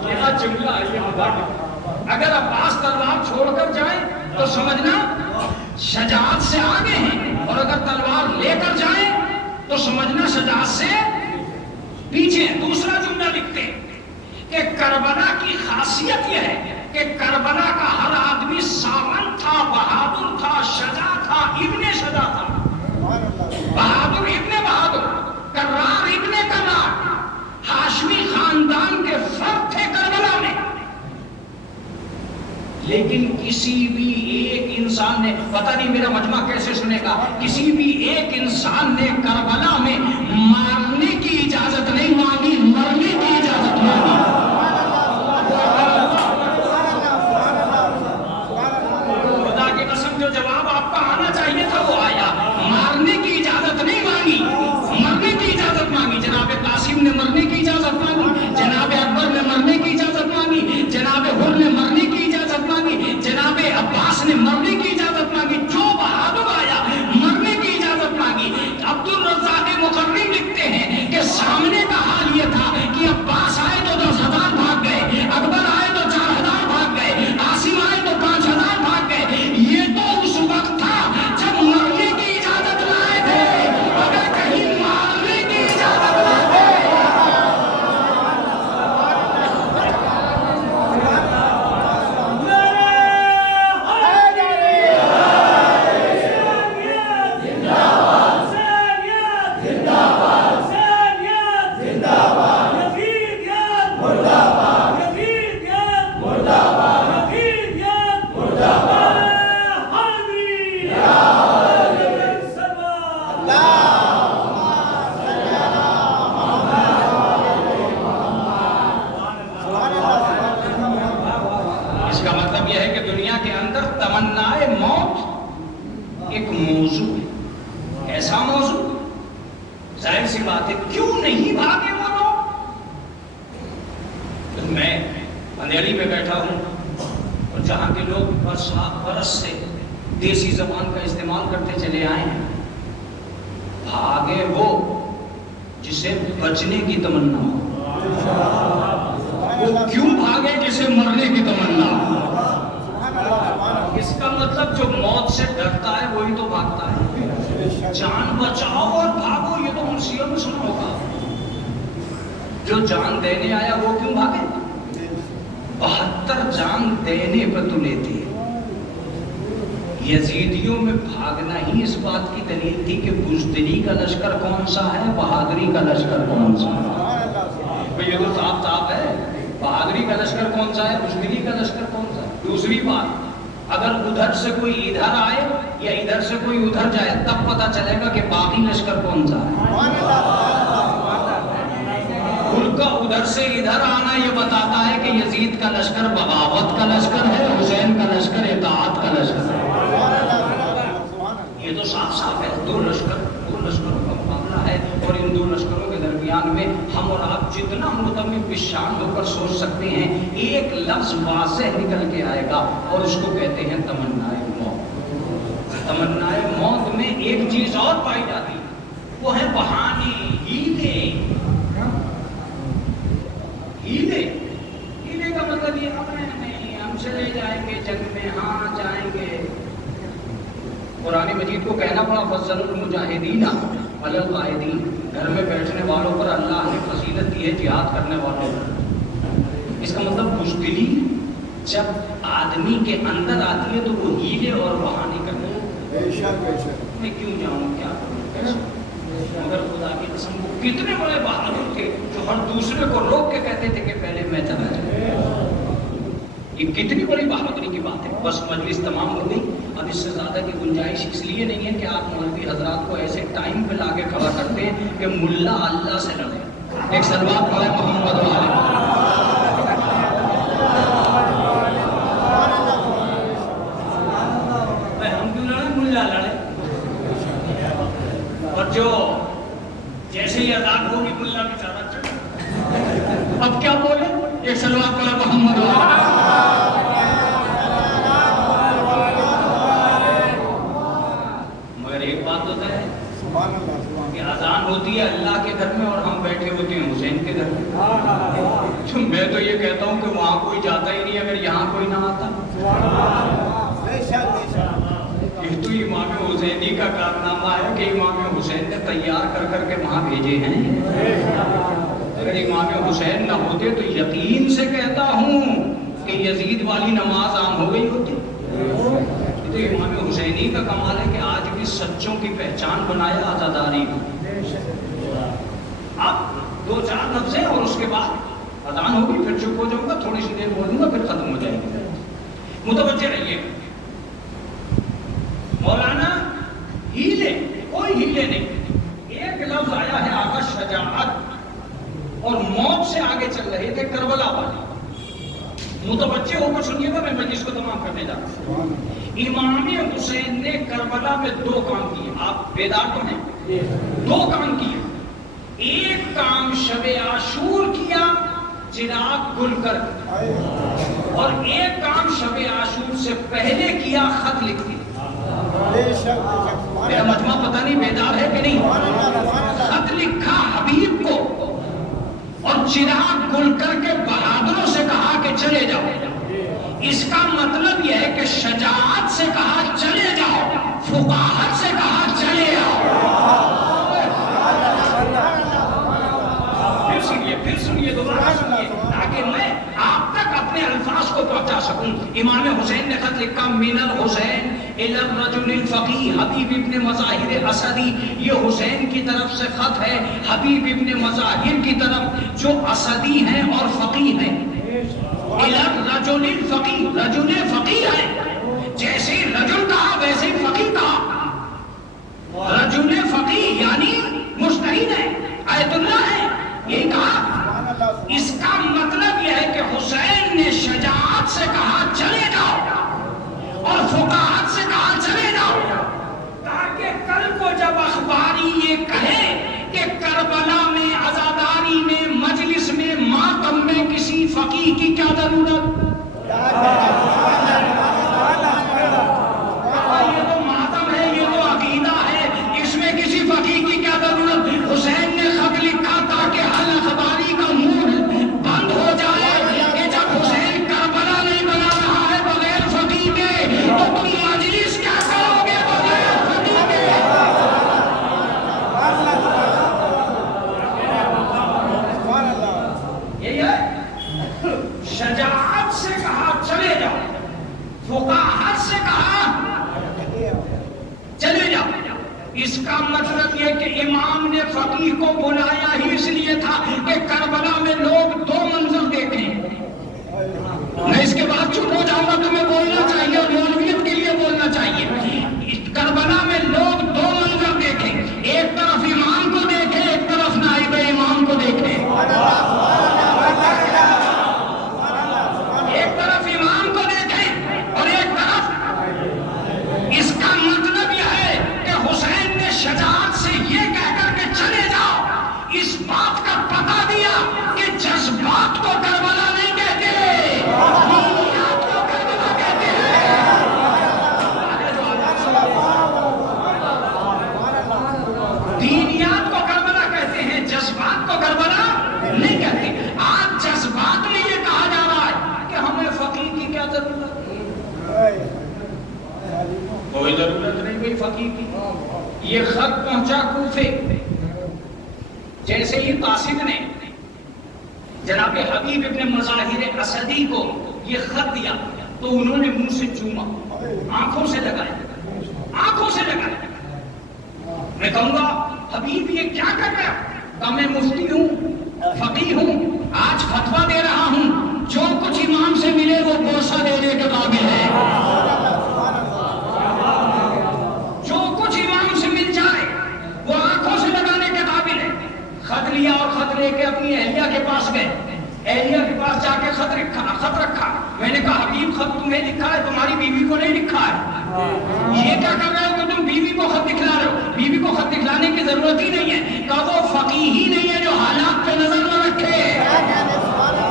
کیا جملہ ہے یہ! اگر عباس تلوار چھوڑ کر جائیں تو سمجھنا شجاعت سے آگے ہیں، اور اگر تلوار لے کر جائیں تو سمجھنا شجاعت سے پیچھے۔ دوسرا جملہ لکھتے ہیں کہ کربلا کی خاصیت یہ ہے کہ کربلا کا ہر آدمی ساون تھا، بہادر تھا، شجاع تھا، ابن شجاع تھا۔ بہادر ابن بہادر، کرار ابن کرار، ہاشمی خاندان کے فرد تھے کربلا میں۔ لیکن کسی بھی ایک انسان نے، پتہ نہیں میرا مجمع کیسے سنے گا، کسی بھی ایک انسان نے کربلا میں مارنے کی اجازت نہیں مانگی، مرنے کی اجازت مانگی۔ خدا کی قسم، جو جواب آپ کا آنا چاہیے تھا وہ آیا۔ مارنے کی اجازت نہیں مانگی، مرنے کی اجازت مانگی۔ جناب قاسم نے مرنے کی اجازت مانگی، جناب اکبر نے مرنے کی اجازت مانگی، جناب حر نے مرنے کی اجازت مانگی، جناب عباس نے مرنے کی اجازت مانگی۔ جو بہادر آیا مرنے کی اجازت مانگی۔ عبدالرزاق مقرری لکھتے ہیں کہ سامنے کا کا مطلب یہ ہے کہ دنیا کے اندر تمنائے موت ایک موضوع ہے، ایسا موضوع ظاہر سی بات ہے کیوں نہیں بھاگے وہ لوگ. میں اندھیری میں بیٹھا ہوں اور جہاں کے لوگ برس سے دیسی زبان کا استعمال کرتے چلے آئے ہیں، بھاگے وہ جسے بچنے کی تمنا ہو. وہ کیوں بھاگے جسے مرنے کی تمنا ہو؟ اس کا مطلب جو موت سے ڈرتا ہے وہی تو بھاگتا ہے. جان بچاؤ اور بھاگو یہ تو منشیوں میں سنا ہوگا. جو جان دینے آیا وہ کیوں بھاگے؟ 72 جان دینے پر تو لیتی. یزیدیوں میں بھاگنا ہی اس بات کی دلیل تھی کہ بزدلی کا لشکر کون سا ہے، بہادری کا لشکر کون سا ہے. یہ تو صاف صاف ہے، بہادری کا لشکر کون سا ہے، بزدلی کا لشکر کون سا ہے. دوسری بات، اگر ادھر سے کوئی ادھر آئے یا ادھر سے کوئی ادھر جائے تب پتہ چلے گا کہ باقی لشکر کون سا ہے. ان کا ادھر سے ادھر آنا یہ بتاتا ہے کہ یزید کا لشکر بغاوت کا لشکر ہے، حسین کا لشکر اطاعت کا لشکر ہے. یہ تو صاف صاف ہے. دو لشکروں کا مقابلہ ہے اور ان دو لشکروں کے درمیان میں ہم اور آپ جتنا مطمئن بشان ہو کر سوچ سکتے ہیں ایک لفظ واضح نکل کے آئے گا اور اس کو کہتے ہیں تمنائے موت. تمنائے موت میں ایک چیز اور پائی جاتی ہے، وہ ہے بہانے، ہیلے کا مطلب یہ نہیں ہم چلے جائیں گے جنگ میں، ہاں جائیں گے. قرآن مجید کو کہنا پڑا فضل المجاہدین علی القاعدین. گھر میں بیٹھنے والوں پر اللہ نے فضیلت دی ہے جہاد کرنے والوں پر. اس کا مطلب بزدلی جب آدمی کے اندر آتی ہے تو وہ ہیلے اور بہانے کرتے ہیں. میں کیوں جاؤں، کیا کروں، کیسے. مگر خدا کی قسم وہ کتنے بڑے بہادر تھے جو ہر دوسرے کو روک کے کہتے تھے کہ پہلے میں چلا جاؤں. یہ کتنی بڑی بہادری کی بات ہے. بس مجلس تمام ہو گئی. اب اس سے زیادہ کی گنجائش اس لیے نہیں ہے کہ آپ مولوی حضرات کو ایسے ٹائم پہ لا کے کھڑا کرتے ہیں کہ ملا اللہ سے لڑے. ایک صلوات پڑھیں محمد والے. ہم کیوں لڑے، ملا لڑے. اور جو جیسے ہی آزاد ہوگی ملا بیچارہ چڑھ. اب کیا بولے، ایک صلوات پڑھیں محمد والے. ہوتی ہے اللہ کے گھر میں اور ہم بیٹھے ہوتے ہیں حسین کے گھر میں. میں تو یہ کہتا ہوں کہ وہاں کوئی جاتا ہی نہیں اگر یہاں کوئی نہ آتا. یہ تو امام حسینی کا کارنامہ ہے کہ امام حسین نے تیار کر کر کے وہاں بھیجے ہیں. اگر امام حسین نہ ہوتے تو یقین سے کہتا ہوں کہ یزید والی نماز عام ہو گئی ہوتی. تو امام حسینی کا کمال ہے کہ آج بھی سچوں کی پہچان بنایا عزاداری. اب 2-4 لفظ ہیں اور اس کے بعد اذان ہوگی، پھر چپ ہو جاؤں گا، تھوڑی سی دیر بولوں گا، پھر ختم ہو جائے گی. متوجہ رہیے. مولانا ہیلے، کوئی ہیلے نہیں. ایک لفظ آیا ہے آقا شجاعت، اور موت سے آگے چل رہے تھے کربلا والے. متوجہ ہو کر سنیے گا، میں مجلس کو تمام کرنے جا رہا ہوں. امام حسین نے کربلا میں 2 کام کیے. آپ بیدار تو ہیں؟ 2 کام کیے. ایک کام شب عاشور کیا چراغ گل کر، اور ایک کام شب عاشور سے پہلے کیا خط لکھ دیا. میرا مجمع پتہ نہیں بیدار ہے کہ نہیں. خط لکھا حبیب کو اور چراغ گل کر کے بہادروں سے کہا کہ چلے جاؤ. اس کا مطلب یہ ہے کہ شجاعت سے کہا چلے جاؤ، فقاہت سے کہا چلے آؤ. پھر سنیے دوبارہ سنیے تاکہ میں آپ تک اپنے الفاظ کو پہنچا سکوں. امام حسین نے خط لکھا من الحسین الی الرجل الفقیہ حبیب ابن مظاہر اسدی. یہ حسین کی طرف سے خط ہے حبیب ابن مظاہر کی طرف جو اسدی ہیں اور فقیہ ہیں. الی الرجل الفقیہ، رجل فقیہ ہے. جیسے رجل کہا ویسے ہی فقیہ کہا. رجل فقیہ یعنی مجتہد ہے، آیت اللہ ہے، یہی کہا. اس کا مطلب یہ ہے کہ حسین نے شجاعت سے کہا چلے اس کا مطلب یہ کہ امام نے فقیہ کو بلایا ہی اس لیے تھا کہ کربلا میں لوگ دو منظر دیکھیں. میں اس کے بعد چپ ہو جاؤں گا، تمہیں بولنا چاہیے اور مولویت کے لیے بولنا چاہیے. کربلا میں لوگ دو منظر دیکھیں، ایک طرف امام کو دیکھیں، ایک طرف نائب امام کو دیکھیں. ایک طرف امام کو دیکھیں اور ایک طرف. اس کا مطلب یہ ہے کہ حسین نے شجاعت سے یہ کہہ کر کے چلے جاؤ، اس بات کا پتہ دیا کہ جذبات کو کربلا نہیں کہتے، دینیات کو کربلا کہتے ہیں. دینیات کو کربلا کہتے ہیں، جذبات کو کربلا نہیں کہتے. آج جذبات میں یہ کہا جا رہا ہے کہ ہمیں فقیہ کی کیا ضرورت ہے؟ کوئی ضرورت نہیں کوئی فقیہ کی. یہ خط پہنچا کوفے. جیسے ہی قاسم نے جناب حبیب ابن مظاہر اسدی کو یہ خط دیا تو انہوں نے منہ سے چوما، آنکھوں سے لگائے، آنکھوں سے لگائے. میں کہوں گا حبیب یہ کیا کر رہا ہے؟ کہ میں مفتی ہوں، فقیہ ہوں، آج فتویٰ دے رہا ہوں، جو کچھ امام سے ملے وہ بوسہ دینے کے قابل ہے. جو کچھ امام سے مل جائے وہ آنکھوں سے لگانے کے قابل ہے. خط لیا اور خط لے کے اپنی اہلیہ کے پاس گئے. اہلیہ کے پاس جا کے خط رکھا. میں نے کہا حبیب خط تمہیں لکھا ہے، تمہاری بیوی کو نہیں لکھا ہے. یہ کیا کر رہے ہو کہ تم بیوی کو خط دکھلا رہے ہو؟ بیوی کو خط دکھلانے کی ضرورت ہی نہیں ہے. کہ وہ فقیہ ہی نہیں ہے جو حالات پہ نظر نہ رکھے.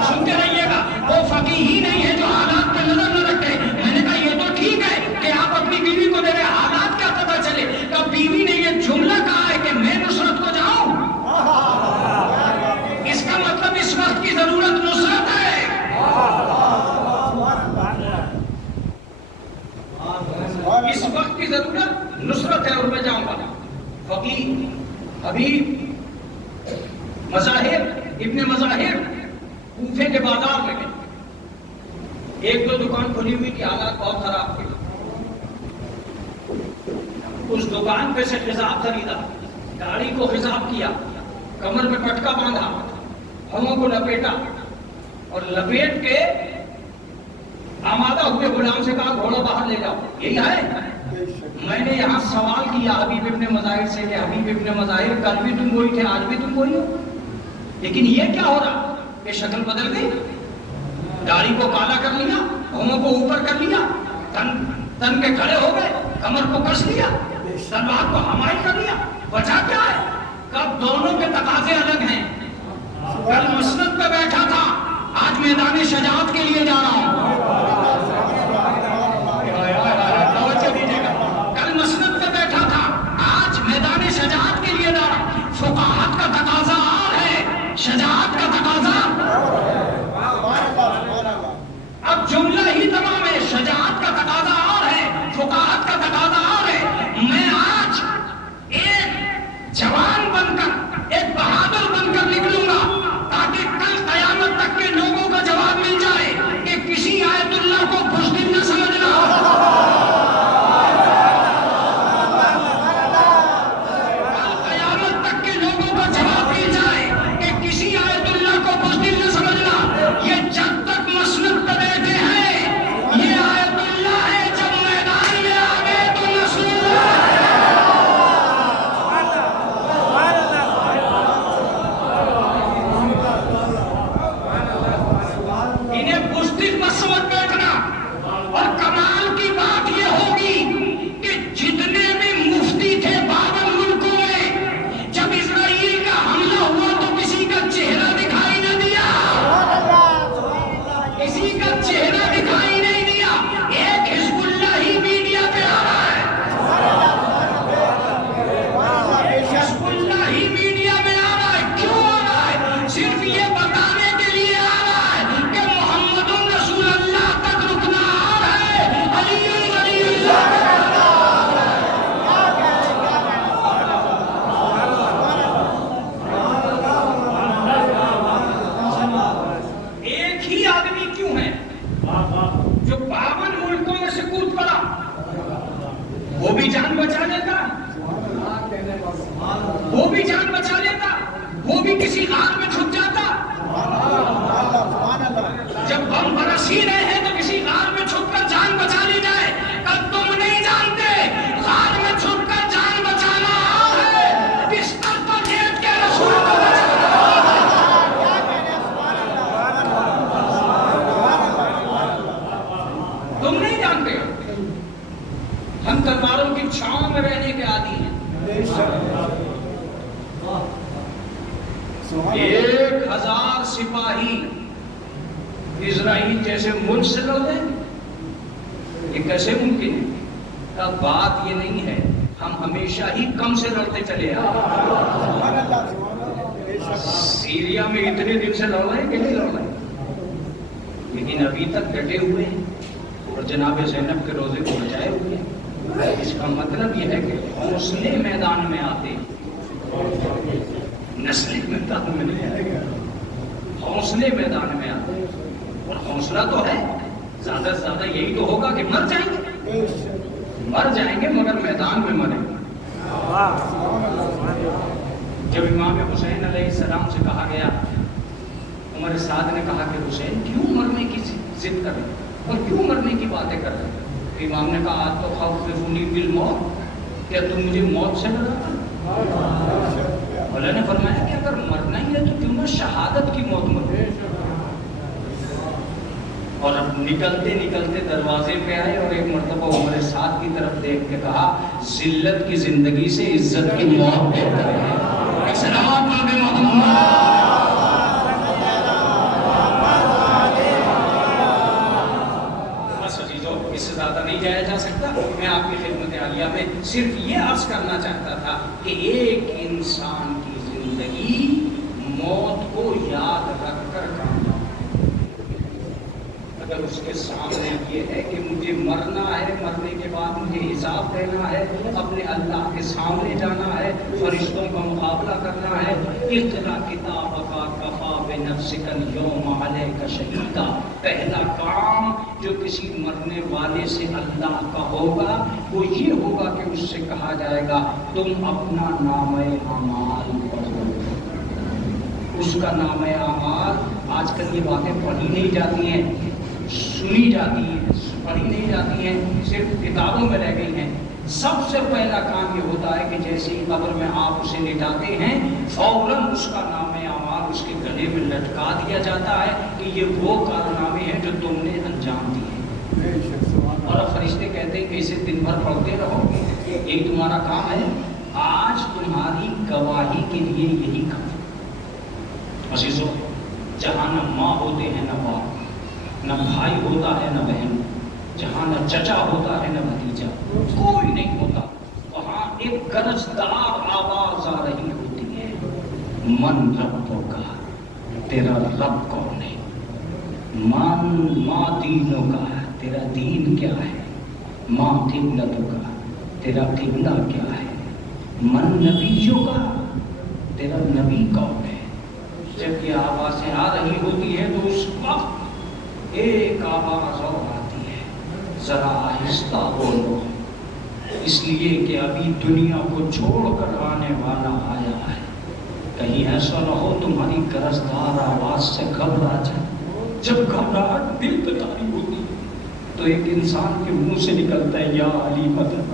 سنتے رہیے گا، وہ فقیہ ہی نہیں ہے جو حالات پہ نظر نہ رکھے. میں نے کہا یہ تو ٹھیک ہے کہ آپ اپنی بیوی کو دے رہے، حالات کیا پتہ چلے. کہ بیوی نے یہ جملہ کہا ہے کہ میں نصرت کو جاؤں. اس کا مطلب اس وقت کی ضرورت نصرت ہے. اس وقت کی ضرورت نصرت ہے اور میں جاؤں گا. فقیہ حبیب مظاہر ابن مظاہر کوفے کے بازار میں گئے. ایک دو دکان کھلی ہوئی تھی، حالات بہت خراب تھے. اس دکان پہ سے خضاب خریدا، گاڑی کو خضاب کیا، کمر میں پٹکا باندھا، ہموں کو لپیٹا اور لپیٹ کے آمادہ ہوئے غلام سے کہا گھوڑا باہر لے جاؤ. یہی ہے. میں نے یہاں سوال کیا حبیب ابن مظاہر سے کہ حبیب ابن مظاہر کل بھی تم وہی تھے، آج بھی تم وہی ہو، لیکن یہ کیا ہو رہا؟ یہ شکل بدل گئی، داڑھی کو کالا کر لیا، ہموں کو اوپر کر لیا، تن کے کھڑے ہو گئے، کمر کو کس لیا، سلوار کو حمائل کر لیا. وجہ کیا ہے؟ کب دونوں کے تقاضے الگ ہیں. کل مسند پہ بیٹھا تھا، آج میدان شجاعت کے لیے جا رہا ہوں. کل مسند پہ بیٹھا تھا، آج میدان شجاعت کے لیے جا رہا ہوں. فقاہت کا تقاضا اور ہے، شجاعت کا تقاضا. اب جملہ ہی تمام ہے. شجاعت کا تقاضا اور ہے، فقاہت کا تقاضا اور ہے. میں آج ایک جوان بن کر، ایک بہادر بن کر نکلوں گا تاکہ کل قیامت تک کے لوگوں کا جواب مل جائے کہ کسی آیت اللہ کو بزدل نہ سمجھنا. کل قیامت تک کے لوگوں کا جواب مل جائے کہ کسی آیت اللہ کو بزدل نہ سمجھنا. یہ جب تک مسند پہ بیٹھے ہیں یہ آیت اللہ ہے، جب میدان میں آ گئے تو رسول اللہ. انہیں بزدل مت سمجھ بیٹھنا. اور کمال کی بات یہ ہوگی کہ جتنے بھی مفتی تھے بابر ملکوں میں، جب اسرائیل کا حملہ ہوا تو کسی کا چہرہ دکھائی نہ دیا، کسی کا چہرہ دکھائی نہیں دیا. ایک حزب اللہ ہی میڈیا پہ آ رہا ہے، حزب اللہ ہی میڈیا میں آ رہا ہے. کیوں آ رہا ہے؟ صرف یہ بتانے کے لیے آ رہا ہے کہ محمد رسول اللہ تک رکنا اور ہے، علی ولی اللہ. ایک ہی آدمی کیوں ہے جو 52 ملکوں میں سے کود پڑا؟ وہ بھی جان بچانے کا. بھی جان بچا لیتا، وہ بھی کسی غار میں چھپ جاتا۔ جب بم برس ہی رہے ہیں تو کسی غار میں چھپ کر جان بچا لی جائے۔ کل تم نہیں جانتے غار میں چھپ کر جان بچانا ہے، بستر پر لیٹ کے رسول کو بچانا۔ تم نہیں جانتے، ہم تلواروں کی چھاؤں میں رہنے کے عادی ہیں۔ 1000 سپاہی اسرائیل جیسے ملک سے لڑ گئے، یہ کیسے ممکن ہے؟ اب بات یہ نہیں ہے، ہم ہمیشہ ہی کم سے لڑتے چلے آئے۔ سیریا میں اتنے دن سے لڑ رہے ہیں کہ نہیں لڑ رہے، لیکن ابھی تک ڈٹے ہوئے ہیں اور جناب زینب کے روزے کو بچائے ہوئے ہیں۔ اس کا مطلب یہ ہے کہ حوصلے میدان میں آتے، نسلی میدان میں نہیں آئے گا، حوصلے میدان میں آتے۔ اور حوصلہ تو ہے، زیادہ سے زیادہ یہی تو ہوگا کہ مر جائیں گے، مر جائیں گے مگر میدان میں مریں گے۔ جب امام حسین علیہ السلام سے کہا گیا، عمر سعد نے کہا کہ حسین کیوں مرنے کی ضد کر رہے اور کیوں مرنے کی باتیں کر رہے؟ امام نے کہا تو خوفونی بالموت، کیا تم مجھے موت سے ڈراتا؟ اللہ نے فرمایا کہ اگر مرنا ہی ہے تو کیوں نہ شہادت کی موت مرو۔ اور اب نکلتے نکلتے دروازے پہ آئے اور ایک مرتبہ عمر سعد کی طرف دیکھ کے کہا ذلت کی زندگی سے عزت کی موت بہتر ہے۔ سلام پاک محمد۔ بس عزیزو، اس سے زیادہ نہیں جایا جا سکتا۔ میں آپ کی خدمت عالیہ میں صرف یہ عرض کرنا چاہتا تھا کہ ایک انسان کی زندگی موت کو یاد رکھ کر کام، اگر اس کے سامنے یہ ہے کہ مجھے مرنا ہے، مرنے کے بعد مجھے حساب دینا ہے، اپنے اللہ کے سامنے جانا ہے، فرشتوں کا مقابلہ کرنا ہے، اقرا کتابک کفی بنفسک اليوم علیک شہیدا، پہلا کام جو کسی مرنے والے سے اللہ کا ہوگا وہ یہ ہوگا کہ اس سے کہا جائے گا تم اپنا نامہ اعمال پڑھو۔ اس کا نامہ اعمال، آج کل یہ باتیں پڑھی نہیں جاتی ہیں، سنی جاتی ہیں، پڑھی نہیں جاتی ہیں، صرف کتابوں میں رہ گئی ہیں۔ سب سے پہلا کام یہ ہوتا ہے کہ جیسے ہی قبر میں آپ اسے لٹاتے ہیں فوراً اس کا نامہ اعمال اس کے گلے میں لٹکا دیا جاتا ہے کہ یہ وہ کارنامے ہیں جو تم نے انجام دیے۔ اور اب فرشتے کہتے ہیں کہ اسے دن بھر پڑھتے رہو، یہی تمہارا کام ہے، آج تمہاری گواہی کے لیے یہی کام۔ عزیزو، جہاں نہ ماں ہوتے ہیں نہ باپ، نہ بھائی ہوتا ہے نہ بہن، جہاں نہ چچا ہوتا ہے نہ بھتیجا، کوئی نہیں ہوتا، وہاں ایک گرجدار آواز آ رہی ہوتی ہے، من ربوں کا، تیرا رب کون ہے؟ ماں دینوں کا، تیرا دین کیا ہے؟ ماں قبلتوں کا، تیرا قبلہ کیا ہے؟ من نبیوں کا، تیرا نبی کون ہے؟ جب یہ آوازیں آ رہی ہوتی ہیں تو اس وقت ایک آواز اور آتی ہے، ذرا آہستہ بولو، اس لیے کہ ابھی دنیا کو چھوڑ کر آنے والا آیا ہے، کہیں ایسا نہ ہو تمہاری گرجدار آواز سے گھبرا جائے۔ جب گھبراہٹ دل پہ طاری ہوتی ہے تو ایک انسان کے منہ سے نکلتا ہے یا علی مدد،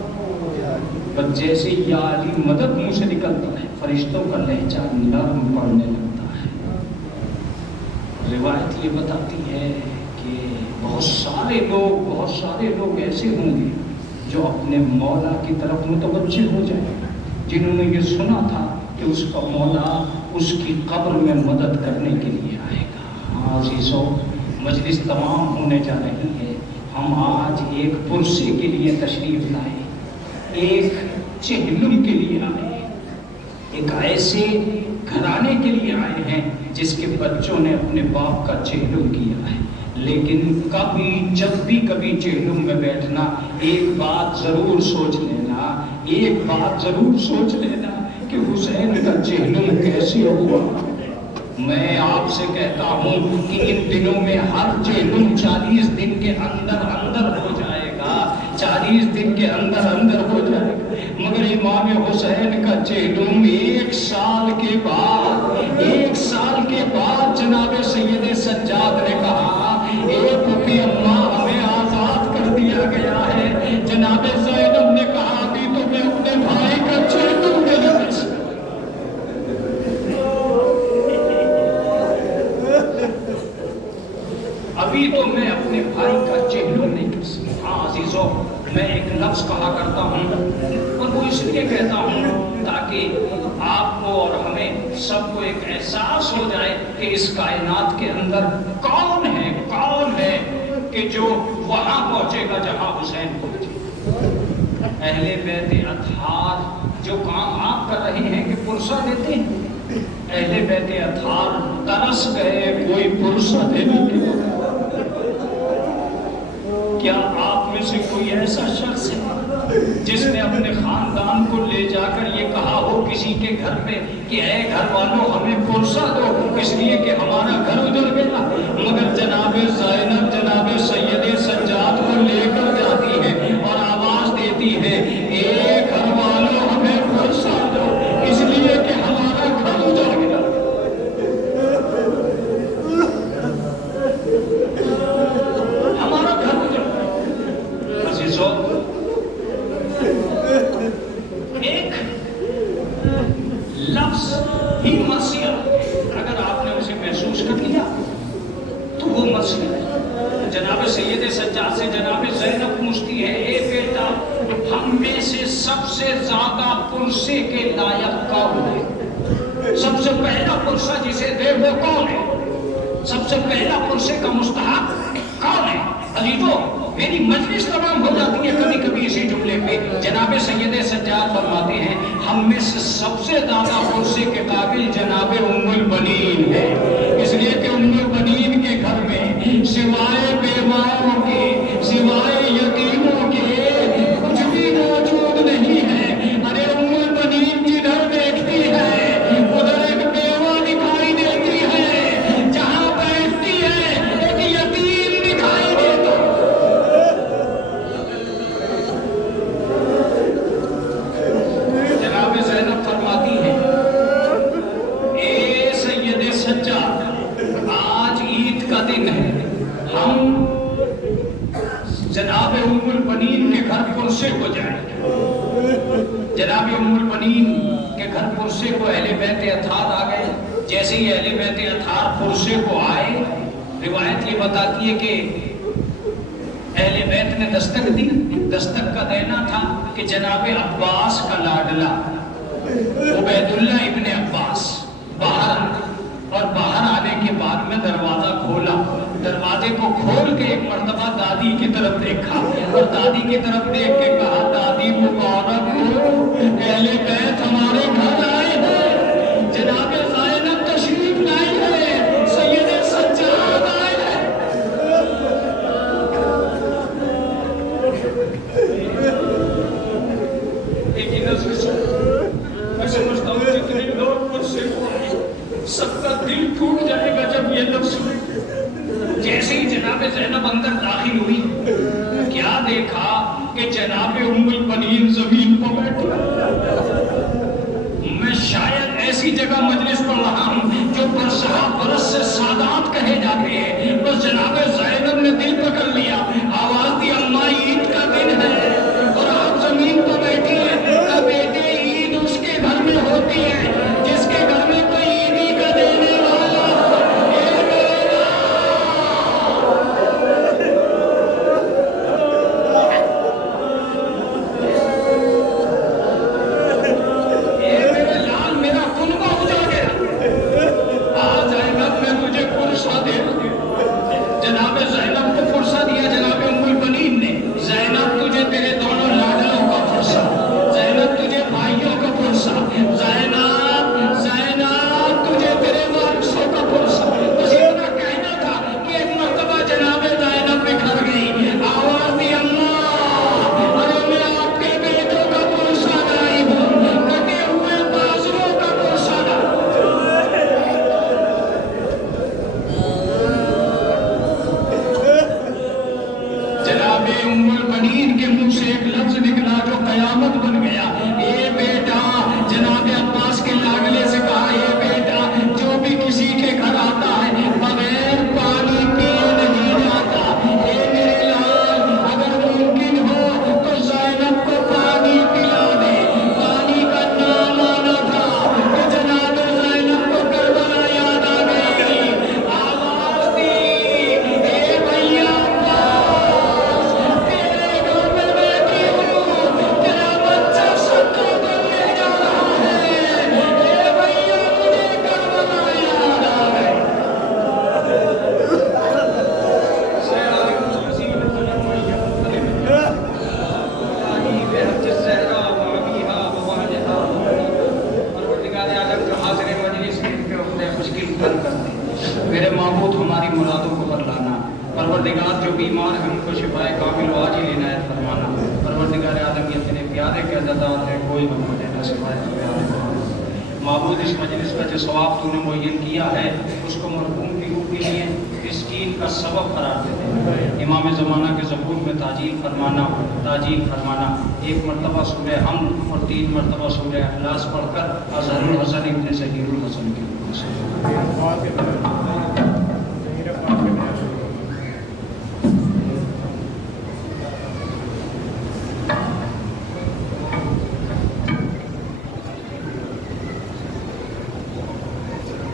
بس جیسے یا علی مدد منہ سے نکلتا ہے فرشتوں کا لہجہ نرم پڑنے لگتا ہے۔ روایت یہ بتاتی ہے کہ بہت سارے لوگ ایسے ہوں گے جو اپنے مولا کی طرف متوجہ ہو جائیں، جنہوں نے یہ سنا تھا کہ اس کا مولا اس کی قبر میں مدد کرنے کے لیے آئے گا۔ ہاں عزیزو، مجلس تمام ہونے جا رہی ہے، ہم آج ایک پرسے کے لیے تشریف لائے، ایک چہلم کے لیے آئے، ایک ایسے گھرانے کے لیے آئے ہیں جس کے بچوں نے اپنے باپ کا چہلم کیا ہے، لیکن جب بھی کبھی چہلم میں بیٹھنا ایک بات ضرور سوچ لینا کہ حسین کا چہلم کیسے ہوا۔ میں آپ سے کہتا ہوں کہ ان دنوں میں ہر چہلم 40 دن کے اندر ہو جائے گا، 40 دن کے اندر ہو جائے گا۔ مگر امام حسین کا چہلم 1 سال کے بعد جناب سید سجاد نے کہا اے پھوپھی اماں ہمیں آزاد کر دیا گیا ہے. جناب زینب نے کہا ابھی تو میں اپنے بھائی کا چہلم نہیں کر سکتا. ابھی تو میں اپنے بھائی کا چہلم نہیں کر سکتا. ہاں عزیزو، میں ایک لفظ کہا کرتا ہوں اور وہ اس لیے کہتا ہوں تاکہ آپ کو اور ہمیں سب کو ایک احساس ہو جائے کہ اس کائنات کے اندر کون ہے کہ جو وہاں پہنچے گا جہاں حسین پہنچے. اہل بیت اطہار جو کام آپ کر رہے ہیں کہ پرسہ دیتے ہیں، اہل بیت اطہار ترس گئے کوئی پرسہ دینے کے لیے. کیا آپ میں سے کوئی ایسا شخص ہے جس نے اپنے خاندان کو لے جا کر یہ کہا ہو کسی کے گھر پہ کہ اے گھر والوں ہمیں پرسہ دو اس لیے کہ ہمارا گھر اجڑ گیا؟ مگر جناب زینب جناب سید سجاد کو لے کر جاتی ہے اور آواز دیتی ہے اے گھر والوں ہمیں پرسہ دو اس لیے کہ ہمارا گھر اجڑ گیا. ایک لفظ ہی مرثیہ اگر آپ نے اسے محسوس کر لیا تو وہ مرثیہ ہے. جناب سید سجاد سے جناب زینب پوچھتی ہے اے بیٹا ہم میں سے سب سے زیادہ پرسے کے لائق کون ہے؟ سب سے پہلا پرسہ جسے دے وہ کون ہے؟ سب سے پہلا پرسے کا مستحق کون ہے؟ عزیزو میری مجلس تمام ہو جاتی ہے کبھی کبھی اسی جملے پہ. جناب سید سجاد فرماتے ہیں ہم میں سے سب سے زیادہ پرسے کے قابل جناب ام البنین ہے. اس لیے کہ ام البنین کے گھر میں سوائے بیواؤں کے سوائے یتیموں کے کچھ بھی موجود نہیں ہے. ارے ام البنین جدھر دیکھتی ہے ادھر ایک بیوہ دکھائی دیتی ہے، جہاں بیٹھتی ہے ایک یتیم دکھائی دیتا. فرماتی ہے اے سید سجاد آج عید کا دن ہے، ہم جناب ام البنین کے گھر پرسے کو جائیں. جناب ام البنین کے گھر پرسے کو اہل بیت اطہار آ گئے. جیسے ہی اہل بیت اطہار پرسے کو آئے روایت یہ بتاتی ہے کہ اہل بیت نے دستک دی. دستک کا دینا تھا کہ جناب عباس کا لاڈلا عبید اللہ ابن عباس باہر اور باہر آنے کے بعد میں دروازہ کھولا. دروازے کو کھول کے ایک مرتبہ دادی کی طرف دیکھا اور دادی کی طرف دیکھ کے کہا دادی مبارک ہو اہل بیت ہمارے گھر آئے ہیں، جناب زینب تشریف لائی ہے، سید سجاد آئے ہیں. لیکن میں سمجھتا ہوں جتنے لوگ مجھ سے سب کا دل ٹوٹ جائے گا جب یہ لفظ سنے. جیسے ہی جناب زینب اندر داخل ہوئی کیا دیکھا کہ جناب ام البنین زمین پر بیٹھی. میں شاید ایسی جگہ مجلس پڑھ رہا ہوں جو برسہ برس سے سادات کہے جاتے ہیں، بس جناب زینب نے دل پکڑ لیا. آواز دی اماں عید کا دن ہے اور آپ زمین پر بیٹھی ہیں. بیٹے عید اس کے گھر میں ہوتی ہے جس کے گھر میں کوئی عیدی کا دینے والا. اے میرے لال میرا کنبہ اجڑ گیا، آ زینب میں تجھے پرسہ دے دوں. جناب زینب کو پرسہ دیا جناب ام البنین نے. زینب تجھے تیرے دونوں لاڈلوں کا پرسہ، زینب تجھے بھائیوں کا پرسہ، زینب تجھے تیرے وارثوں کا پرسہ. بس اتنا کہنا تھا کہ ایک مرتبہ جناب زینب بکھر گئی. آواز دی اللہ ارے میں آپ کے بیٹوں کا پرسہ لائی ہوں، کٹے ہوئے بازوؤں کا پرسہ لائی. جناب ام البنین کے منہ سے ایک لفظ نکلا جو قیامت بن گیا. بھی ان کو شفائے کامل و عاجل عنایت فرمانا. پروردگار عالم یہ تیرے پیارے کے عزتدار ہیں، کوئی غم نہ دینا سوائے تمہیں عالم. معبود اس مجلس کا جو ثواب تو نے معین کیا ہے اس کو مرحوم کی روح کے لیے تسکین کا سبب قرار دے دے. امام زمانہ کے ظہور میں تاجیل فرمانا. ایک مرتبہ سورہ حمد اور 3 مرتبہ سورہ اخلاص پڑھ کر اظہر الحسن ابن ظہیر الحسن کی روح سے